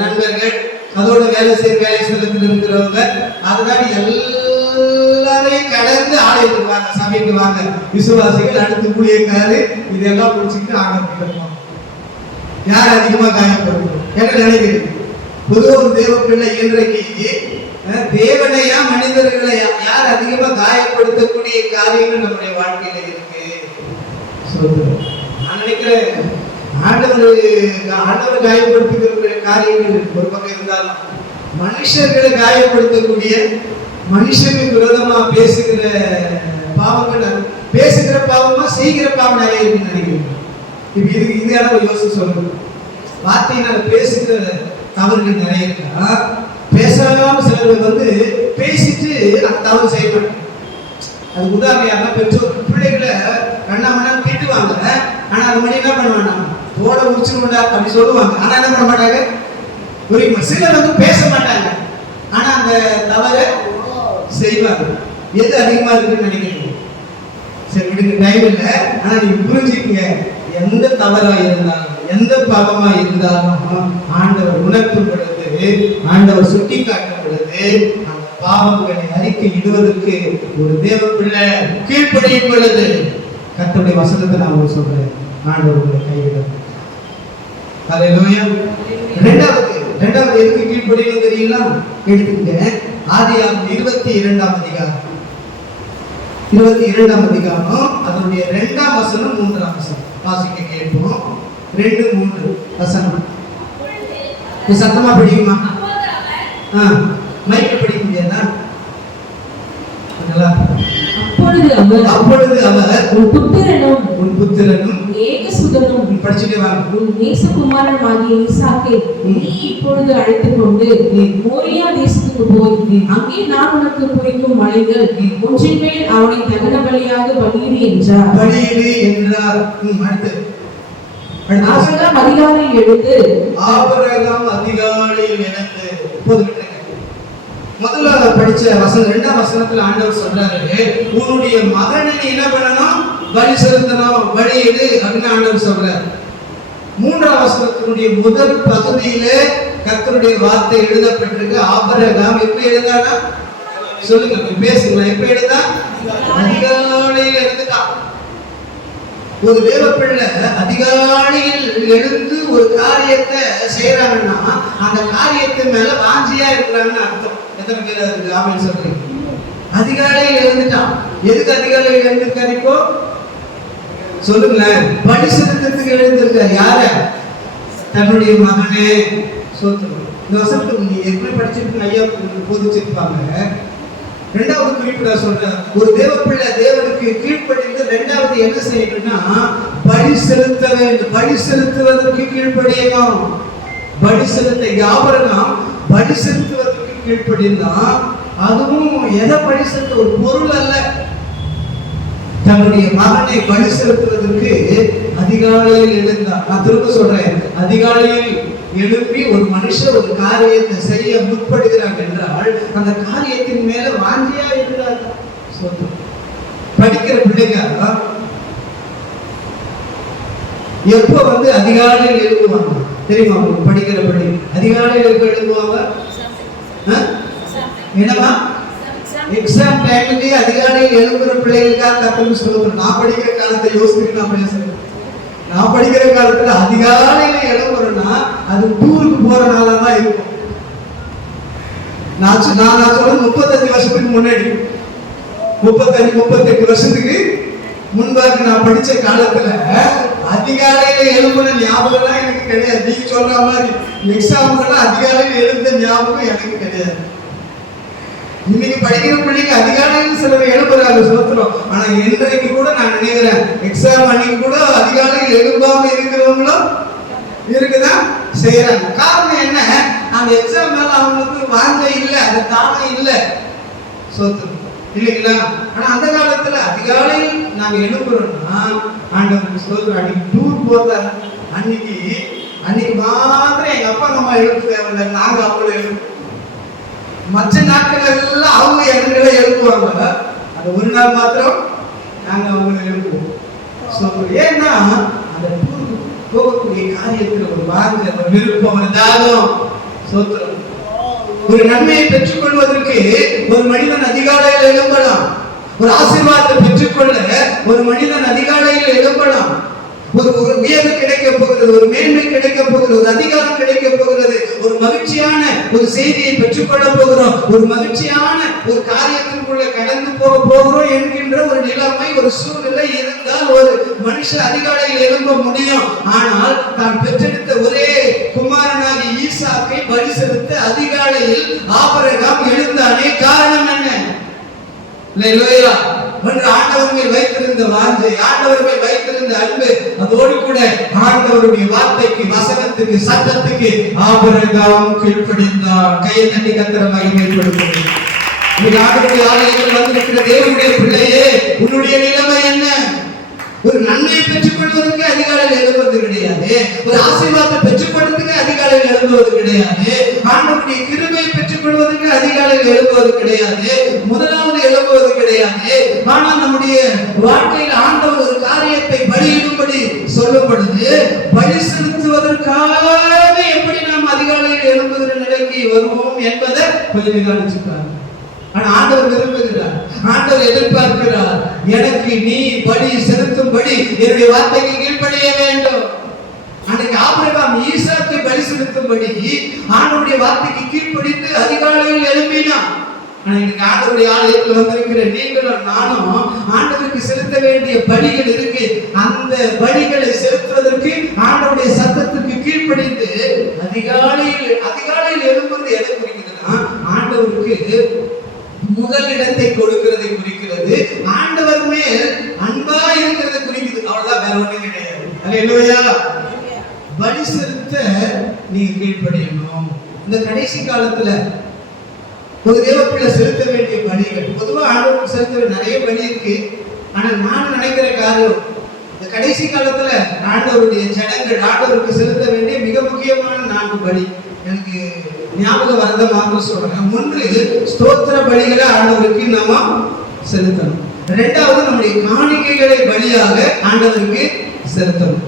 நண்பர்கள், அதோட வேலை ஸ்தலத்தில் இருக்கிறவங்க, அதை தாண்டி எல்லாரையும் கடந்து ஆலயத்துக்கு வாங்க, சபைக்கு வாங்க, விசுவாசிகள், அடுத்து ஊழியக்காரு, இதெல்லாம் முடிச்சுக்கிட்டு ஆரம்பிக்கிறோம். யார் அதிகமா காயப்படுறோம் என்ன நினைக்கிறீங்க? பொதுவாக ஒரு தேவ பிள்ளை இன்றைக்கு தேவனையா மனிதர்களை யார் அதிகமா காயப்படுத்தக்கூடிய காரியங்கள் நம்முடைய வாழ்க்கையில இருக்கு? நான் நினைக்கிறேன் ஆண்டவர் காயப்படுத்துகிற காரியங்கள் ஒரு பக்கம் இருந்தாலும், மனுஷர்களை காயப்படுத்தக்கூடிய, மனுஷனுக்கு விரோதமா பேசுகிற பாவங்கள், பேசுகிற பாவமா செய்கிற பாவம் நிறைய இருக்குன்னு நினைக்கிறேன். இப்ப இது யாரும் யோசிச்சு சொல்லுங்க. வார்த்தையினால பேசுகிற தவறுகள் நிறைய இருக்கா? பேசாம சிலர் பேசிட்டு அந்த தவறு செய்ய மாட்டாங்க. அது உதாரணம் யாருன்னா, பெற்றோர் பிள்ளைகளை கண்ணாமண்ணா திட்டுவாங்க, ஆனா அது மாதிரி என்ன பண்ணுவாங்க, தோட உரிச்சுருண்டா அப்படி சொல்லுவாங்க, ஆனா என்ன பண்ண மாட்டாங்க, ஒரு சிலர் பேச மாட்டாங்க, ஆனா அந்த தவறை செய்வாங்க. எது அதிகமா இருக்குன்னு நினைக்கிறீங்க? சரி விடுங்க, டைம் இல்லை. ஆனா நீங்க புரிஞ்சுக்கங்க, எந்த தவறா இருந்தாலும், எந்த பாவமா இருந்தாலும் ஆண்டவர் உணர்த்தும் பொழுது, ஆண்டவர் சுட்டி காட்டும் பொழுது, அந்த பாவங்களை அறிக்கை இடுவதற்கு ஒரு தேவ பிள்ளை கீழ்ப்படியும் பொழுது, கர்த்தருடைய வசனத்தை நான் சொல்றேன், ஆண்டவர் உங்களை கைவிடும். அல்லேலூயா. இரண்டாவது எதுக்கு கீழ்ப்படியும் தெரியுங்களா? எடுத்துக்கிட்டேன். ஆதியாகமம் 22ஆம் அதிகாரம், 22ஆம் அதிகாரம், அதனுடைய 2ஆம் வசனம் 3ஆம் வசனம் வாசிக்க கேட்போம். 2, 3 வசனம். சத்தமா படிக்குமா? மைக்க படிக்க முடியாதா? அப்பொழுது அவர் உன் புத்திரனும் ஏகசுதனும் படிச்சுட்டே வாங்க, உன் நேசகுமாரனாகிய ஈசாக்கை நீ இப்பொழுது அழைத்துக் கொண்டு மோரியா தேசத்துக்கு போய் அங்கே நான் உனக்கு குறிக்கும் மலைகள் ஒன்றின் மேல் அவனை தகன பலியாக பலியிடு என்றார். அடுத்து ஆபிரகாம் அதிகாலையில் எழுந்து முதல்ல படிச்ச வசனம் 2ஆம் வசனத்துல ஆண்டவர் சொல்றாரு, உன்னுடைய மகனை நீ என்ன பண்ணணும், பலி செலுத்தணும், பலியிடு அப்படின்னு ஆண்டவர் சொல்றாரு. 3ஆம் வசனத்தினுடைய முதல் பகுதியில கர்த்தருடைய வார்த்தை எழுதப்பட்டிருக்கு. ஆபிரகாம் எப்ப எழுதானா சொல்லுங்க, பேசுங்க, எப்ப எழுதா? அதிகாலையில் எழுதுட்டான். ஒரு தேவ பிள்ளை அதிகாலையில் எழுந்து ஒரு காரியத்தை செய்யறாங்கன்னா அந்த காரியத்தின் மேல வாஞ்சியா இருக்கிறாங்கன்னு அர்த்தம். எத்தனை பேர் அதுக்கு ஆமென் சொல்றீங்க? அதிகாலையில் எழுந்துட்டான். எதுக்கு அதிகாலையில் எழுந்திருக்காரு? இப்போ சொல்லுங்களேன். பலி செலுத்தத்துக்கு எழுந்திருக்காரு. யார? தன்னுடைய மகனே. சொல்லுங்க. இந்த வசனத்தை நீங்க எப்படி படிச்சிருக்கீங்க ஐயா போதிச்சிருப்பாங்க. ரெண்டாவது குறிப்பிட சொல்றேன், ஒரு தேவ பிள்ளை தேவனுக்கு கீழ்ப்படிந்து ரெண்டாவது என்ன செய்யணும்னா பலி செலுத்த வேண்டும். பலி செலுத்துவதற்கு கீழ்ப்படியணும். பலி செலுத்த ஆபிரகாம் பலி செலுத்துவதற்கு கீழ்ப்படிந்தான். அதுவும் எதை பலி செலுத்த, ஒரு பொருள் அல்ல, தன்னுடைய மகனை பலி செலுத்துவதற்கு அதிகாலையில் எழுந்தார். நான் திரும்ப சொல்றேன், அதிகாலையில் எழுப்பி ஒரு மனுஷன் ஒரு காரியத்தை செய்ய முற்படுகிறார் என்றால் அந்த காரியத்தின் மேல வாஞ்சியா இருக்கிறார். படிக்கிற பிள்ளைங்க எப்ப அதிகாலையில் எழுப்புவாங்க தெரியுமா? படிக்கிற பிள்ளை அதிகாலையில் எப்ப எழுப்புவாங்க? என்னமா எக்ஸாம் டைம்லயே அதிகாலையில் எழுப்புற பிள்ளைகளுக்காக கத்தன்னு சொல்லுவாங்க. நான் படிக்கிற காலத்தை யோசிச்சுட்டு நான் பேசுறேன். நான் படிக்கிற காலத்துல அதிகாலையில எழுப்புறேன்னா அது டூருக்கு போற நாளா தான் இருக்கும். நான் சொல்றது 35 வருஷத்துக்கு முன்னாடி, 35-38 வருஷத்துக்கு முன்பாக நான் படிச்ச காலத்துல அதிகாலையில எழுப்புன ஞாபகம் எனக்கு கிடையாது. நீங்க சொல்ற மாதிரி எக்ஸாம்லாம் அதிகாலையில எழுந்த ஞாபகம் எனக்கு கிடையாது. இன்னைக்கு படிக்கிற பிள்ளைங்க அதிகாலையில் சிலர் எழுப்புறாங்க, சோத்திரம். ஆனா இன்றைக்கு கூட நான் நினைக்கிறேன், எக்ஸாம் அன்னைக்கு கூட அதிகாலையில் எழுப்பாம இருக்கிறவங்களும் இருக்குதான் செய்யறாங்க. காரணம் என்ன? அந்த எக்ஸாம் மேல அவங்களுக்கு வாஞ்ச இல்லை, அது தானே இல்லை, சோத்திரம் இல்லைங்களா? ஆனா அந்த காலத்துல அதிகாலையில் நாங்க எழுப்புறோம்னா ஆண்டவருக்கு சோத்திரம். அன்னைக்கு டூர் போறாரு, அன்னைக்கு மாத்திரம் எங்க அப்பா அம்மா எழுப்பு தேவையில்லை, நாங்க அவங்கள எழுப்பு. மற்ற நாட்கள் எல்லாம் அவங்க எங்களை எழுப்புவாங்க, அது ஒரு நாள் மாத்திரம் நாங்க அவங்களை எழுப்புவோம். ஏன்னா அந்த போகக்கூடிய காரியத்துல ஒரு வாஞ்ச, ஒரு விருப்பம், ஒரு தாகம், சோத்திரம். ஒரு நன்மையை பெற்றுக் கொள்வதற்கு ஒரு மனிதன் அதிகாலையில் எழும்பலாம். ஒரு ஆசீர்வாதத்தை பெற்றுக்கொள்ள ஒரு மனிதன் அதிகாலையில் எழும்பலாம். ஒரு உயர்வு கிடைக்க போகிறது, ஒரு மேன்மை கிடைக்க போகிறது, ஒரு அதிகாரம் கிடைக்க போகிறது, ஒரு மகிழ்ச்சியான ஒரு செய்தியை பெற்றுக்கொள்ள போகிறோம், ஒரு மகிழ்ச்சியான ஒரு காரியத்திற்குள்ள கடந்து போக போகிறோம் என்கின்ற ஒரு நிலைமை, ஒரு சூழ்நிலை இருந்தால் ஒரு மனுஷன் அதிகாலையில் எழும்ப முடியும். ஆனால் தான் பெற்றெடுத்த ஒரே குமாரனாகி ஈசாக்கை பலி செலுத்த அதிகாலையில் ஆபிரகாம் எழுந்தானே. காரணம் என்ன? அல்லேலூயா. ஆண்டவர் மேல் வைத்திருந்த வாஞ்சை, ஆண்டவர் மேல் வைத்திருந்த அன்பு, அதோடு கூட ஆண்டவருடைய வார்த்தைக்கு, வசனத்துக்கு, சட்டத்துக்கு ஆபிரகாம் கீழ்ப்படிந்தார். கையை தட்டி கர்த்தரை மகிமைப்படுத்துங்கள். ஆண்டவருடைய ஆலயத்தில் வந்திருக்கிற தேவனுடைய பிள்ளையே, உன்னுடைய நிலைமை என்ன? ஒரு நன்மையை பெற்றுக் கொள்வதற்கு அதிகாலையில் எழுதுவது கிடையாது, ஒரு ஆசீர்வாதத்தை பெற்றுக் கொள்வதற்கு அதிகாலையில் எழுதுவது கிடையாது, ஆண்டவருடைய கிருபையை பெற்றுக் கொள்வதற்கு அதிகாலையில் எழுதுவது கிடையாது, முதலாவது எழுதுவது கிடையாது. ஆனால் நம்முடைய வாழ்க்கையில் ஆண்டவர் ஒரு காரியத்தை பலியிடும்படி சொல்லப்படுது. பலி செலுத்துவதற்காக எப்படி நாம் அதிகாலையில் எழும்புகிற நிலைக்கு வருவோம் என்பதை கொஞ்சம் நிதானிச்சுப்பாங்க. ஆனா ஆண்டவர் விரும்புகிறார், ஆண்டவர் எதிர்பார்க்கிறார், எனக்கு நீ பலி செலுத்தும்படி என்னுடைய வார்த்தைக்கு கீழ்ப்படிய வேண்டும். அன்னைக்கு ஆபிரகாம் ஈசாக்கை பலி செலுத்தும்படி ஆண்டவருடைய வார்த்தைக்கு கீழ்ப்படிந்து அதிகாலையில் எழும்பினான். ஆனா இன்னைக்கு ஆண்டவருடைய ஆலயத்தில் வந்திருக்கிற நீங்களும் நானும் ஆண்டவருக்கு செலுத்த வேண்டிய பலிகள் இருக்கு. அந்த பலிகளை செலுத்துவதற்கு ஆண்டவருடைய சத்தத்துக்கு கீழ்ப்படிந்து அதிகாலையில் எழும்புவது எதை குறிக்குதுன்னா ஆண்டவருக்கு முதல் இடத்தை கொடுக்கிறதை குறிக்கிறது, ஆண்டவர் மேல் அன்பா இருக்கிறதை குறிக்குது. அவ்வளவுதான், வேற ஒண்ணும் கிடையாது. அல்லேலூயா. பலி செலுத்த நீங்க கீழ்ப்படியணும். இந்த கடைசி காலத்துல ஒரு தேவப்பிள்ளை செலுத்த வேண்டிய பலிகள், பொதுவா ஆண்டவருக்கு செலுத்த நிறைய பலி இருக்கு. ஆனா நான் நினைக்கிற காரியம், இந்த கடைசி காலத்துல ஆண்டவருடைய ஜனங்கள் ஆண்டவருக்கு செலுத்த வேண்டிய மிக முக்கியமான 4 பலி எனக்கு ஞாபகம் வரத மாத்திரம் சொல்றேன். 1 ஸ்தோத்திர பலிகளை ஆண்டவருக்கு நாம செலுத்தணும். 2வது நம்முடைய காணிக்கைகளை பலியாக ஆண்டவருக்கு செலுத்தணும்.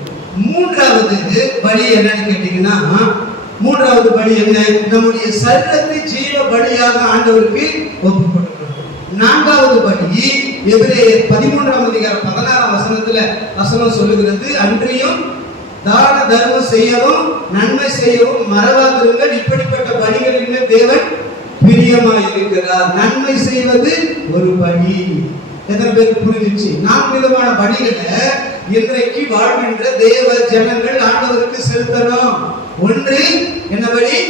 3வது பலி என்னன்னு கேட்டீங்கன்னா, 3வது பலி என்ன? நம்முடைய சரீரத்தை ஜீவ பலியாக ஆண்டவருக்கு ஒப்புக் கொடுக்கணும். 4வது பலி எபிரேயர் 13ஆம் அதிகாரம் 16ஆம் வசனம் சொல்லுகிறது, அன்றியும் தான தர்மம் செய்யவும் நன்மை செய்யவும் மறவாதிருங்கள், இப்படிப்பட்ட பலிகளின் மேல் தேவன் பிரியமாயிருக்கிறார். நன்மை செய்வது ஒரு பலி. எத்தனை பேருக்கு புரிஞ்சிச்சு? 4 விதமான பலிகளை இன்றைக்கு வாழ்கின்ற தேவ ஜனங்கள் ஆண்டவருக்கு செலுத்தணும். 1 என்ன பலி?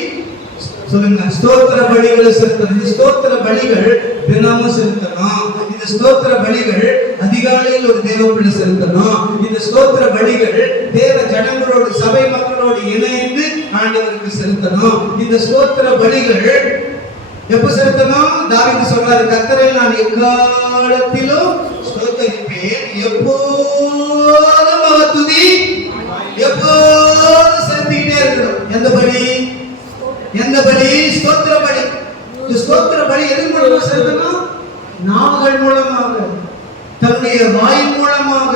சொல்லுங்க. ஸ்தோத்திர பலிகளை செலுத்தணும். இந்த ஸ்தோத்திர பலிகள் தினமும் செலுத்தணும். இந்த ஸ்தோத்திர பலிகள் அதிகாலையில் ஒரு தேவ பிள்ளை செலுத்தணும். இந்த ஸ்தோத்திர பலிகள் தேவ ஜனங்களோடு சபை மக்களோடு இணைந்து ஆண்டவருக்கு செலுத்தணும். இந்த ஸ்தோத்திர பலிகள் எப்ப செலுத்தணும்? தாவீது சொல்றாரு, கர்த்தரை நான் எக்காலத்திலும் ஸ்தோத்திரிப்பேன், எப்போதும் அவர் துதி எப்போதும் செலுத்திக்கிட்டே இருக்கணும். எந்த பலி? எந்த பலி? ஸ்தோத்திர பலி. இந்த ஸ்தோத்திர பலி எதன் மூலமா செலுத்தணும்? நாவுகள் மூலமாக, தன்னுடைய வாயின் மூலமாக.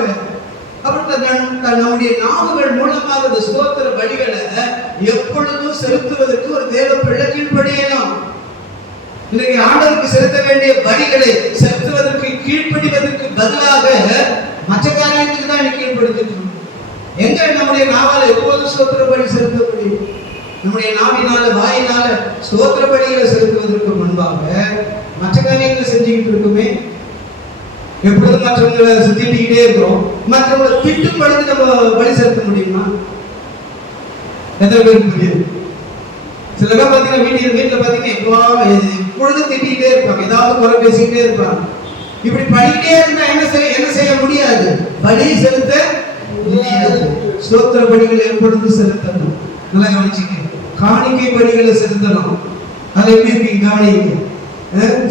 நம்முடைய நாவுகள் மூலமாக இந்த ஸ்தோத்திர பலிகளை எப்பொழுதும் செலுத்துவதற்கு ஒரு தேவ பிள்ளை கீழ்ப்படியணும். இன்னைக்கு ஆண்டவருக்கு செலுத்த வேண்டிய பலிகளை செலுத்துவதற்கு கீழ்ப்படிவதற்கு பதிலாக மற்ற காரியத்துக்கு தான் கீழ்ப்படுத்திட்டு எங்க நம்முடைய நாவால எப்போதும் ஸ்தோத்திர பலி செலுத்த முடியும்? நம்முடைய நாவினால வாயினால ஸ்தோத்திர பலிகளை செலுத்துவதற்கு முன்பாக மற்ற காரியங்களை செஞ்சுக்கிட்டு இருக்குமே. எப்பொழுதும் மற்றவங்களை திட்டிக்கிட்டே இருக்கிறோம். மற்றவங்களை திட்டும் பொழுது நம்ம பலி செலுத்த முடியுமா? எத்தனை பேருக்கு புரியுது? சில பேர் பார்த்தீங்கன்னா வீட்டில் பார்த்தீங்கன்னா எப்பொழுது திட்டிகிட்டே இருப்பாங்க, ஏதாவது குறை பேசிக்கிட்டே இருப்பாங்க. இப்படி பண்ணிக்கிட்டே இருந்தா என்ன செய்ய முடியாது? பலி செலுத்த முடியாது. ஸ்தோத்திர பலிகளை எப்பொழுது செலுத்தணும்? நல்லா கவனிச்சுக்க. காணிக்கை பலிகளை செலுத்தணும். அது எப்படி இருக்கு? கவனிங்க.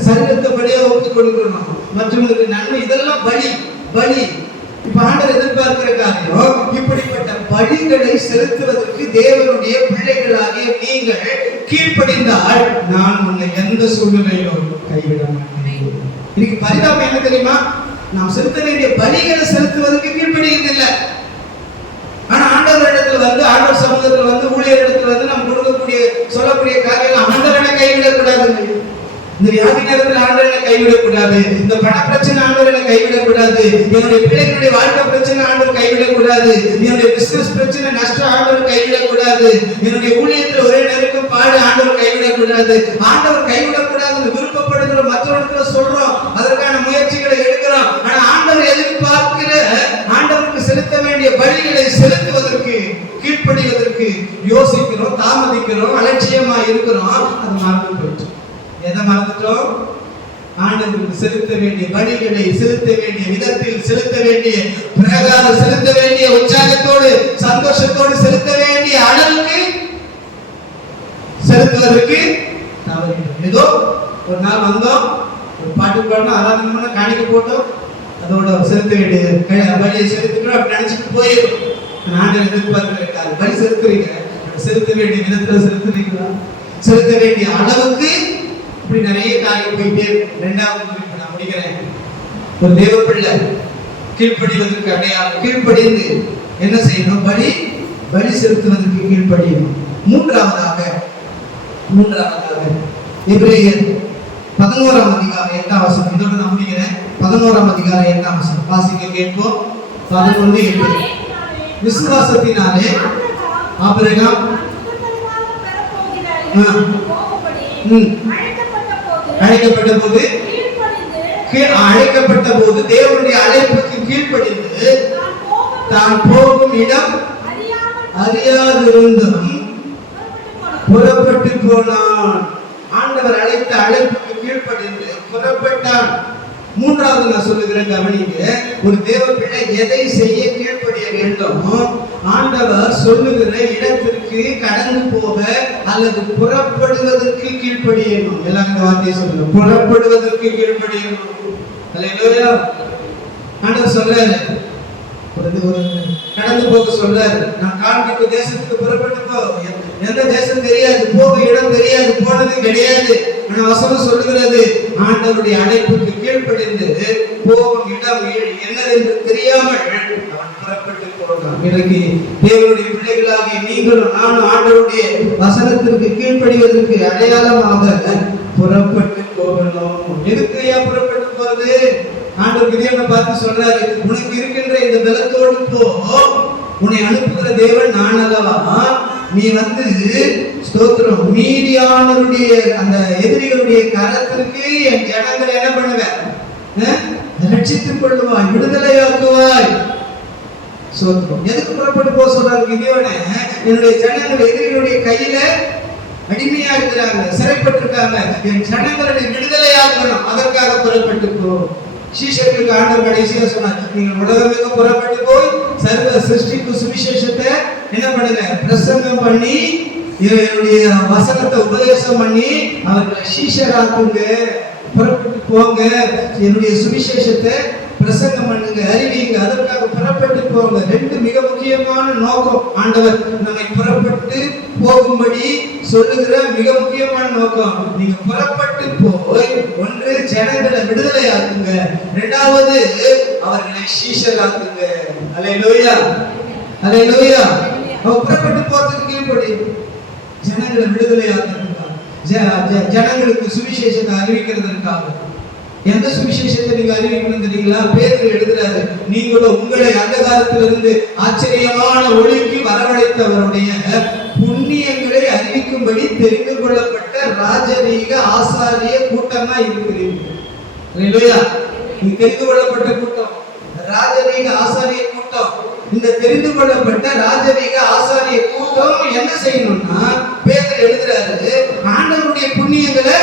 சரீரத்தை பலியா ஒப்பு கொடுக்கணும், மற்றவங்களுக்கு நன்மை. இதெல்லாம் பலி. பலி இப்ப ஆண்டவர் எதிர்பார்க்கிற காரியம், இப்படிப்பட்ட பலிகளை செலுத்துவதற்கு தேவனுடைய பிள்ளைகளாகிய நீங்கள் கீழ்ப்படிந்தால் நான் உன்னை எந்த சூழ்நிலையிலும் கைவிட மாட்டேன். இன்னைக்கு பரிதாபம் என்ன தெரியுமா? நாம் செலுத்த வேண்டிய பலிகளை செலுத்துவதற்கு கீழ்ப்படியதில்லை. ஆனா ஆண்டவர் இடத்துல வந்து, ஆண்டவர் சமூகத்துல வந்து, ஊழியர் இடத்துல வந்து நம்ம கொடுக்கக்கூடிய சொல்லக்கூடிய காரியம் ஆண்டவரை கைவிடக்கூடாது. இந்த வியாதி நேரத்தில் ஆண்டவரை கைவிடக்கூடாது. இந்த பண பிரச்சனை ஆண்டவரை கைவிடக்கூடாது. என்னுடைய பிள்ளைகளுடைய வாழ்க்கை பிரச்சனை ஆண்டவர் கைவிடக்கூடாது. என்னுடைய பிசினஸ் பிரச்சனை நஷ்டம் ஆண்டவர் கைவிடக்கூடாது. என்னுடைய ஊழியத்தில் ஒரே நேரத்துக்கு பாடு ஆண்டவர் கைவிடக்கூடாது. ஆண்டவர் கைவிடக்கூடாதுன்னு விருப்பப்படுகிற மற்றவர்களுக்கு சொல்றோம், அதற்கான முயற்சிகளை எடுக்கிறோம். ஆனா ஆண்டவர் எதிர்பார்க்கிற, ஆண்டவருக்கு செலுத்த வேண்டிய பலிகளை செலுத்துவதற்கு கீழ்ப்படிவதற்கு யோசிக்கிறோம், தாமதிக்கிறோம், அலட்சியமா இருக்கிறோம். அது மறந்து போயிட்டு. எதை மறந்துட்டோம்? ஆண்டவருக்கு செலுத்த வேண்டிய பலிகளை செலுத்த வேண்டிய விதத்தில், செலுத்த வேண்டிய பிரகாரம், செலுத்த வேண்டிய உற்சாகத்தோடு சந்தோஷத்தோடு செலுத்த வேண்டிய அளவுக்கு செலுத்துவதற்கு தவறிட்டோம். ஏதோ ஒரு நாள் வந்தோம், ஒரு பாட்டு பாடணும், ஆராதனை பண்ண, காணிக்க போட்டோம், அதோட செலுத்த வேண்டிய பலியை செலுத்துக்கிறோம் அப்படி நினைச்சிட்டு போயிடும். ஆண்டவர் எதிர்பார்க்கிறார், பலி செலுத்துறீங்க, செலுத்த வேண்டிய விதத்துல செலுத்துறீங்களா? செலுத்த வேண்டிய அளவுக்கு இப்படி நிறைய காரியம் போயிட்டே. இரண்டாவது குறிப்பு நான் முடிக்கிறேன். ஒரு தேவ பிள்ளை கீழ்ப்படிவதற்கு அடையாளம், கீழ்ப்படிந்து என்ன செய்யணும்? பலி செலுத்துவதற்கு கீழ்ப்படியணும். மூன்றாவதாக எபிரேயர் 11ஆம் அதிகாரம் 8ஆம் வசனம். இதோட நான் முடிக்கிறேன். 11ஆம் அதிகாரம் 8ஆம் வசனம் வாசிக்க கேட்போம். 11:8. விசுவாசத்தினாலே ஆபிரகாம் அழைக்கப்பட்ட போது தேவனுடைய அழைப்புக்கு கீழ்ப்படிந்து தான் போகும் இடம் அறியாதிருந்தும் புறப்பட்டு போனான். ஆண்டவர் அழைத்த அழைப்புக்கு கீழ்ப்படிந்து புறப்பட்டான். மூன்றாவது நான் சொல்லுகிறேன், கவனிங்க. ஒரு தேவ பிள்ளை எதை செய்ய கீழ்ப்படிய வேண்டும்? ஆண்டவர் சொல்லுகிற இடத்திற்கு கடந்து போக அல்லது புறப்படுவதற்கு கீழ்ப்படியணும். எல்லாம் இந்த வார்த்தையை சொல்லுங்க, புறப்படுவதற்கு கீழ்ப்படியணும். அல்லேலூயா. ஆண்டவர் சொல்றாரு, ஒரு கடந்து போக சொல்றாரு. நான் காண்பிக்கும் தேசத்துக்கு புறப்பட்டு போ. எந்த தேசம் தெரியாது, போக இடம் தெரியாது, போனது கிடையாது. ஆனா வசனம் சொல்லுகிறது, ஆண்டவருடைய அழைப்புக்கு கீழ்ப்படிந்து போகும் இடம் என்னதென்று தெரியாமல் அவன் புறப்பட்டு போகிறான். இன்னைக்கு தேவனுடைய பிள்ளைகளாகிய நீங்களும் நானும் ஆண்டவருடைய வசனத்திற்கு கீழ்ப்படிவதற்கு அடையாளமாக புறப்பட்டு போகணும். எதுக்கு ஏன் புறப்பட்டு போறது? ஆண்டவர் கிதியோனை பார்த்து சொல்றாரு, உனக்கு இருக்கின்ற இந்த பலத்தோடு போ, உன்னை அனுப்புகிற தேவன் நான் அல்லவா. நீ வந்து ஸ்தோத்திரம் மீதியானவருடைய அந்த எதிரிகளுடைய கரத்திற்கு என் ஜனங்களை என்ன பண்ணுவேன்? ரட்சித்துக் கொள்ளுவாய், விடுதலையாக்குவாய். ஸ்தோத்திரம். எதுக்கு புறப்பட்டு போக சொல்றாரு கிதியோனை? என்னுடைய ஜனங்கள் எதிரிகளுடைய கையில அடிமையா இருக்கிறாங்க, சிறைப்பட்டிருக்காங்க. என் ஜனங்களை விடுதலையாக்கணும், அதற்காக புறப்பட்டு போ. சீஷர்களுக்கு ஆண்டவர் கடைசியா சொன்னார், நீங்கள் உலகமெங்கும் புறப்பட்டு போய் சர்வ சிருஷ்டிக்கு சுவிசேஷத்தை என்ன பண்ணுங்க, பிரசங்கம் பண்ணி என்னுடைய வசனத்தை உபதேசம் பண்ணி அவர்களை சீஷராக்குங்க. புறப்பட்டு போங்க, என்னுடைய சுவிசேஷத்தை பிரசங்கம் பண்ணுங்க, அறிவிங்க, அதற்காக புறப்பட்டு போங்க. ரெண்டு மிக முக்கியமான நோக்கம் ஆண்டவர் நம்மை புறப்பட்டு போகும்படி சொல்லுகிற மிக முக்கியமான நோக்கம். நீங்க புறப்பட்டு போய் ஒன்று ஜனங்களை விடுதலையாக்குங்க, இரண்டாவது அவர்களை சீஷராக்குங்க. அல்லேலூயா, அல்லேலூயா. புறப்பட்டு போறதுக்கு கீழ்ப்படி ஜனங்களை விடுதலையாக்குறதுக்காக, ஜனங்களுக்கு சுவிசேஷத்தை அறிவிக்கிறதுக்காக. எந்த சுவிசேஷத்தை நீங்க அறிவிக்கணும் தெரியுங்களா? பேதுரு எழுதுறாரு, நீங்களும் உங்களை அந்தகாரத்திலிருந்து ஆச்சரியமான ஒளிக்கு வரவழைத்தவருடைய புண்ணியங்களை அறிவிக்கும்படி தெரிந்து கொள்ளப்பட்ட ராஜரீக ஆசாரிய கூட்டமா இருக்கிறீர்கள். தெரிந்து கொள்ளப்பட்ட கூட்டம், ராஜரீக ஆசாரிய கூட்டம். இந்த தெரிந்து கொள்ளப்பட்ட ராஜரீக ஆசாரிய கூட்டம் என்ன செய்யணும்னா, பேதுரு எழுதுறாரு, ஆண்டவருடைய புண்ணியங்களை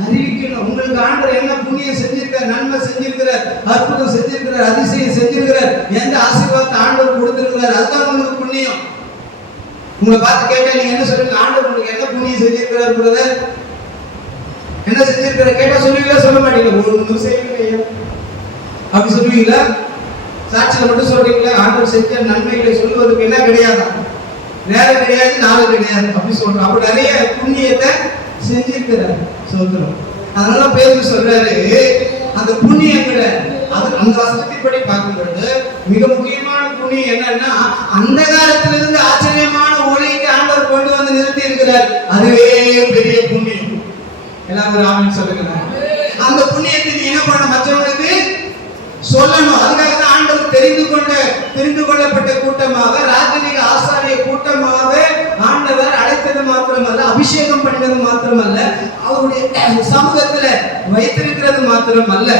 அறிவிக்கணும். உங்களுக்கு ஆண்டவர் என்ன புண்ணியம் செஞ்சிருக்கார், நன்மை செஞ்சிருக்கிறார், அற்புதம் செஞ்சிருக்கிறார், அதிசயம் செஞ்சிருக்கிறார், எந்த ஆசீர்வாதத்தை ஆண்டவர் கொடுத்திருக்கிறார், அதுதான் உங்களுக்கு புண்ணியம். உங்களை பார்த்து கேட்டா நீங்க என்ன சொல்லுங்க, ஆண்டவர் உங்களுக்கு என்ன புண்ணியம் செஞ்சிருக்கிறார், பிரதர் என்ன செஞ்சிருக்கிறார் கேட்டா சொல்லுவீங்களா? சொல்ல மாட்டீங்க. ஒன்றும் செய்வீங்க அப்படி சொல்லுவீங்களா? சாட்சியில மட்டும் சொல்றீங்களா? ஆண்டவர் செஞ்ச நன்மைகளை சொல்லுவதற்கு என்ன கிடையாது, நேரம் கிடையாது, நாள் கிடையாது அப்படி சொல்றோம். அப்படி நிறைய புண்ணியத்தை செஞ்சிருக்கிறார் சொல்றோம். அதனால பேதுரு சொல்றாரு, அந்த புண்ணியங்களை அந்த வசனத்தின்படி பார்க்கும் பொழுது மிக முக்கியமான புண்ணியம் என்னன்னா, அந்த காலத்திலிருந்து ஆச்சரியமான ஒளிக்கு ஆண்டவர் கொண்டு வந்து நிறுத்தி இருக்கிறார். அதுவே பெரிய புண்ணியம். எல்லாரும் ஆமென் சொல்லுங்க. அந்த புண்ணியத்தை நீ என்ன பண்ண, மற்றவங்களுக்கு சொல்லணும். அதுக்காக தான் ஆண்டவர் தெரிந்து கொள்ளப்பட்ட கூட்டமாக, ராஜரீக ஆசாரிய கூட்டமாக ஆண்டவர் அழைத்தது மாத்திரமல்ல, அபிஷேகம் பண்ணினது மாத்திரமல்ல, அவருடைய சமூகத்துல வைத்திருக்கிறது மாத்திரமல்ல,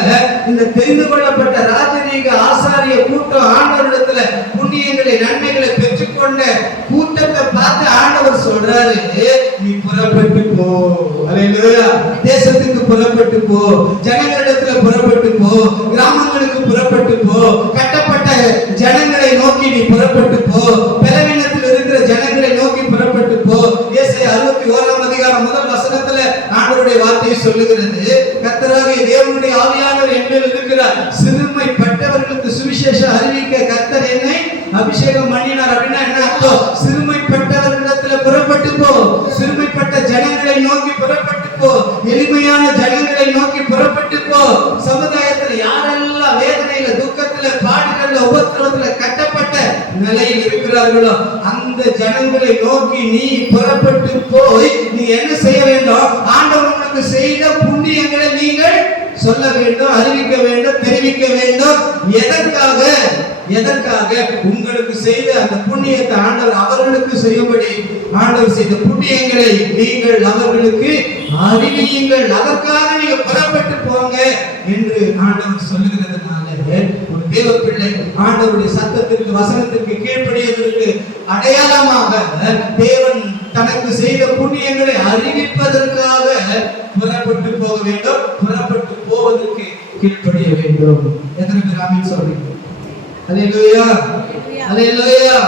இந்த தெரிந்து கொள்ளப்பட்ட ராஜரீக ஆசாரிய கூட்டம் ஆண்டவரிடத்துல புண்ணியங்களை நன்மைகளை பெற்றுக்கொண்ட கூட்டத்தை பார்த்து ஆண்டவர் சொல்றாரு, நீ புறப்பட்டு போ. அல்லேலூயா. தேசத்துக்கு புறப்பட்டு போ, ஜனங்களிடத்துல புறப்பட்டு போ, கிராமங்களுக்கு புறப்பட்டு போ, கட்டப்பட்ட ஜனங்களை நோக்கி நீ புறப்பட்டு போ, பலவீனத்தில் இருக்கிற ஜனங்களை நோக்கி புறப்பட்டு போ. ஏசாயா 61 முதல் வசனத்துல ஆண்டவருடைய வார்த்தையை சொல்லுகிறது, கர்த்தராகிய தேவனுடைய ஆவியானவர் என்மேல் இருக்கிறார், சிறுமைப்பட்டவர்களுக்கு சுவிசேஷம் அறிவிக்க கர்த்தர் என்னை அபிஷேகம் பண்ணினார். அப்படின்னா என்ன அர்த்தம்? சிறுமைப்பட்டவர்களிடத்துல புறப்பட்டு போ, சிறுமைப்பட்ட ஜனங்களை நோக்கி புறப்பட்டு போ, எளிமையான ஜனங்களை நோக்கி புறப்பட்டு போ. சமுதாயத்தில் யாரெல்லாம் வேதனையில, துக்கத்துல, பாடுகள்ல, உபத்திரவத்துல கட்டப்பட்ட நிலையில் இருக்கிறார்களோ அந்த ஜனங்களை நோக்கி நீ புறப்பட்டு போய் நீ என்ன செய்ய வேண்டும்? ஆண்டவர் உங்களுக்கு செய்த புண்ணியங்களை நீங்கள் சொல்ல வேண்டும், அறிவிக்க வேண்டும், தெரிவிக்க வேண்டும். எதற்காக? உங்களுக்கு செய்த அந்த புண்ணியத்தை ஆண்டவர் அவர்களுக்கு செய்யும்படி ஆண்டவர் செய்த புண்ணியங்களை நீங்கள் அவர்களுக்கு அறிவியுங்கள். அதற்காக நீங்க புறப்பட்டு போங்க என்று ஆண்டவர் சொல்லுகிறதுனால ஒரு தேவ பிள்ளை ஆண்டவருடைய சத்தத்திற்கு, வசனத்திற்கு கீழ்ப்படியதற்கு அடையாளமாக தேவன் தனக்கு செய்த புண்ணியங்களை அறிவிப்பதற்காக புறப்பட்டு போக வேண்டும். புறப்பட்டு போவதற்கு கீழ்ப்படிய வேண்டும். எத்தனை பேர் ஆமென் சொல்றீங்க? அல்லேலூயா, அல்லேலூயா.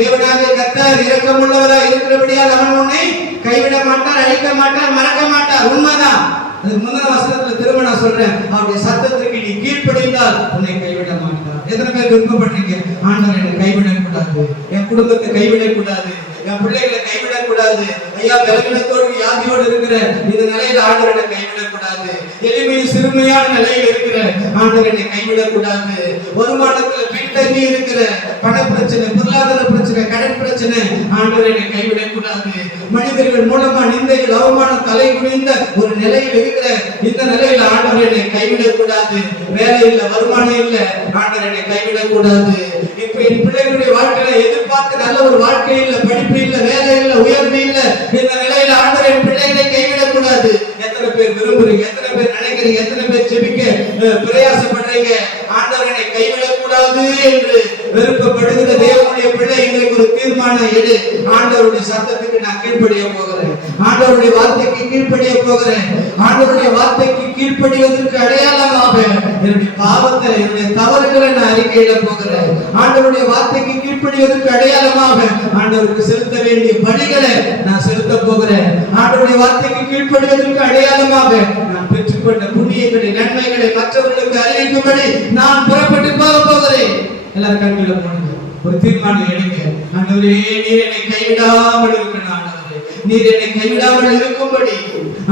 தேவனாகிய கர்த்தர் இரக்கமுள்ளவராய் இருக்கிறபடியால் அவர் உன்னை கைவிட மாட்டார், அழிக்க மாட்டார், மறக்க மாட்டார். உண்மைதான். அதுக்கு முந்தின வசனத்துல திரும்ப நான் சொல்றேன், அவருடைய சத்தத்திற்கு நீ கீழ்ப்படிந்தால் உன்னை கைவிட மாட்டார். எத்தனை பேர் விருப்பப்பட்டீங்க, ஆண்டவர் என்னை கைவிடக்கூடாது, என் குடும்பத்தை கைவிடக்கூடாது, என் பிள்ளைகளை கைவிடக்கூடாது, ஐயா பலவீனத்தோடு வியாதியோடு இருக்கிற இந்த நிலையில ஆண்டவர் என்னை கைவிடக்கூடாது, எளிமையும் சிறுமையான நிலையில் இருக்கிற ஆண்டவர் என்னை கைவிடக்கூடாது, வருமானத்துல பின்தங்கி இருக்கிற பண பிரச்சனை, பொருளாதார பிரச்சனை, கடன் பிரச்சனை, ஆண்டவர் என்னை கைவிடக்கூடாது, மனிதர்கள் மூலமா நிந்தைகள், அவமானம், தலை குனிந்த ஒரு நிலையில் இருக்கிற இந்த நிலையில ஆண்டவர் என்னை கைவிடக்கூடாது, வேலை இல்ல, வருமானம் இல்ல, ஆண்டவர் என்னை கைவிடக்கூடாது, இப்ப என் பிள்ளைகளுடைய வாழ்க்கையில எதிர்பார்த்து நல்ல ஒரு வாழ்க்கை இல்ல, படிப்பு இல்ல, வேலை இல்ல, உயர்வு இல்ல, இந்த நிலையில ஆண்டவர் என் பிள்ளைகளை கைவிடக்கூடாது. எத்தனை பேர் விரும்புறீங்க? எத்தனை பேர் நினைக்கிறீங்க? எத்தனை பேர் ஜெபிக்க பிரயாசப்படுறீங்க? ஆண்டவர் என்னை கைவிடக்கூடாது என்று விருப்பப்படுகிற தேவனுடைய பிள்ளை இன்றைக்கு ஒரு தீர்மானம் எடு. ஆண்டவருடைய சத்தத்துக்கு நான் கீழ்ப்படிய போகிறேன், ஆண்டவருடைய வார்த்தைக்கு கீழ்ப்படிய போகிறேன். ஆண்டவருடைய வார்த்தைக்கு கீழ்ப்படிவதற்கு அடையாளமாக என்னுடைய பாவத்தை, என்னுடைய தவறுகளை நான் அறிக்கையிட போகிறேன். ஆண்டவருடைய வார்த்தைக்கு கீழ்ப்படிவதற்கு அடையாளமாக ஆண்டவருக்கு செலுத்த வேண்டிய பலிகளை நான் செலுத்த போகிறேன். ஆண்டவருடைய வார்த்தைக்கு கீழ்ப்படிவதற்கு அடையாளமாக நான் பெற்றுக்கொண்ட புண்ணியங்களை, நன்மைகளை மற்றவர்களுக்கு அறிவிக்கும்படி நான் புறப்பட்டு போக போகிறேன். எல்லாரும் கண்களை போடுங்க, ஒரு தீர்மானம் எடுங்க. ஆண்டவரே, நீர் என்னை கைவிடாமல் இருக்கணும். ஆண்டவரே, நீர் என்னை கைவிடாமல் இருக்கும்படி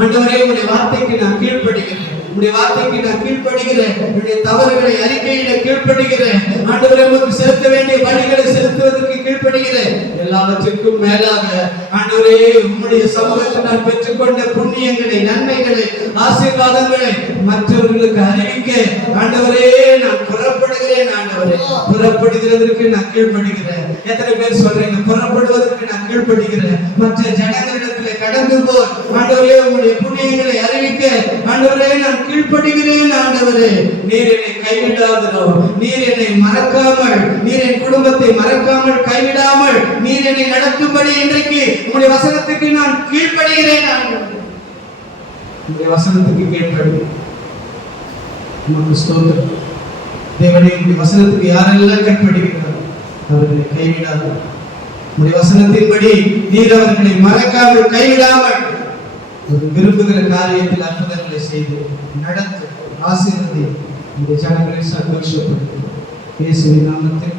ஆண்டவரே உம்முடைய வார்த்தைக்கு நான் கீழ்ப்படிகிறேன். உம்முடைய வார்த்தைக்கு நான் கீழ்ப்படிகிறேன். என்னுடைய தவறுகளை அறிக்கையிட கீழ்ப்படிகிறேன். ஆண்டவரே, உமக்கு செலுத்த வேண்டிய பலிகளை செலுத்துவதற்கு கீழ்ப்படிகிறேன். எல்லாவற்றிற்கும் மேலாக ஆண்டவரே, உம்முடைய சமூகத்தில் நான் பெற்றுக்கொண்ட புண்ணியங்களை, நன்மைகளை, ஆசீர்வாதங்களை மற்றவர்களுக்கு அறிவிக்க ஆண்டவரே நான் புறப்படுகிறேன். ஆண்டவரே, புறப்படுகிறதற்கு நான் கீழ்ப்படிகிறேன். எத்தனை பேர் சொல்றீங்க புறப்படுவதற்கு நான் கீழ்ப்படிகிறேன்? மற்ற ஜனங்களிடத்தில் கடந்து போய் ஆண்டவரே உம்முடைய புண்ணியங்களை அறிவிக்க ஆண்டவரே நான் கீழ்ப்படிகிறேன். ஆண்டவரே, நீர் என்னை கைவிடாதவர், நீர் என்னை மறக்காமல், நீர் என் குடும்பத்தை மறக்காமல் கைவிடாமல் நீர் என்னை நடத்தும்படி இன்றைக்கு உம்முடைய வசனத்துக்கு நான் கீழ்ப்படிகிறேன். ஆண்டவரே, உம்முடைய வசனத்துக்கு கீழ்ப்படி. உமக்கு ஸ்தோத்திரம். தேவனே, உம்முடைய வசனத்துக்கு யாரெல்லாம் கீழ்ப்படிகிறார்கள் அவர்களை கைவிடாதவர். உம்முடைய வசனத்தின்படி நீர் அவர்களை மறக்காமல் கைவிடாமல் விரும்புகிற காரியத்தில் அற்புதங்களை செய்து நடத்து ஆசீர்வதி இந்த ஜனங்களை சந்தோஷப்படுத்து. இயேசுவின் நாமத்தில்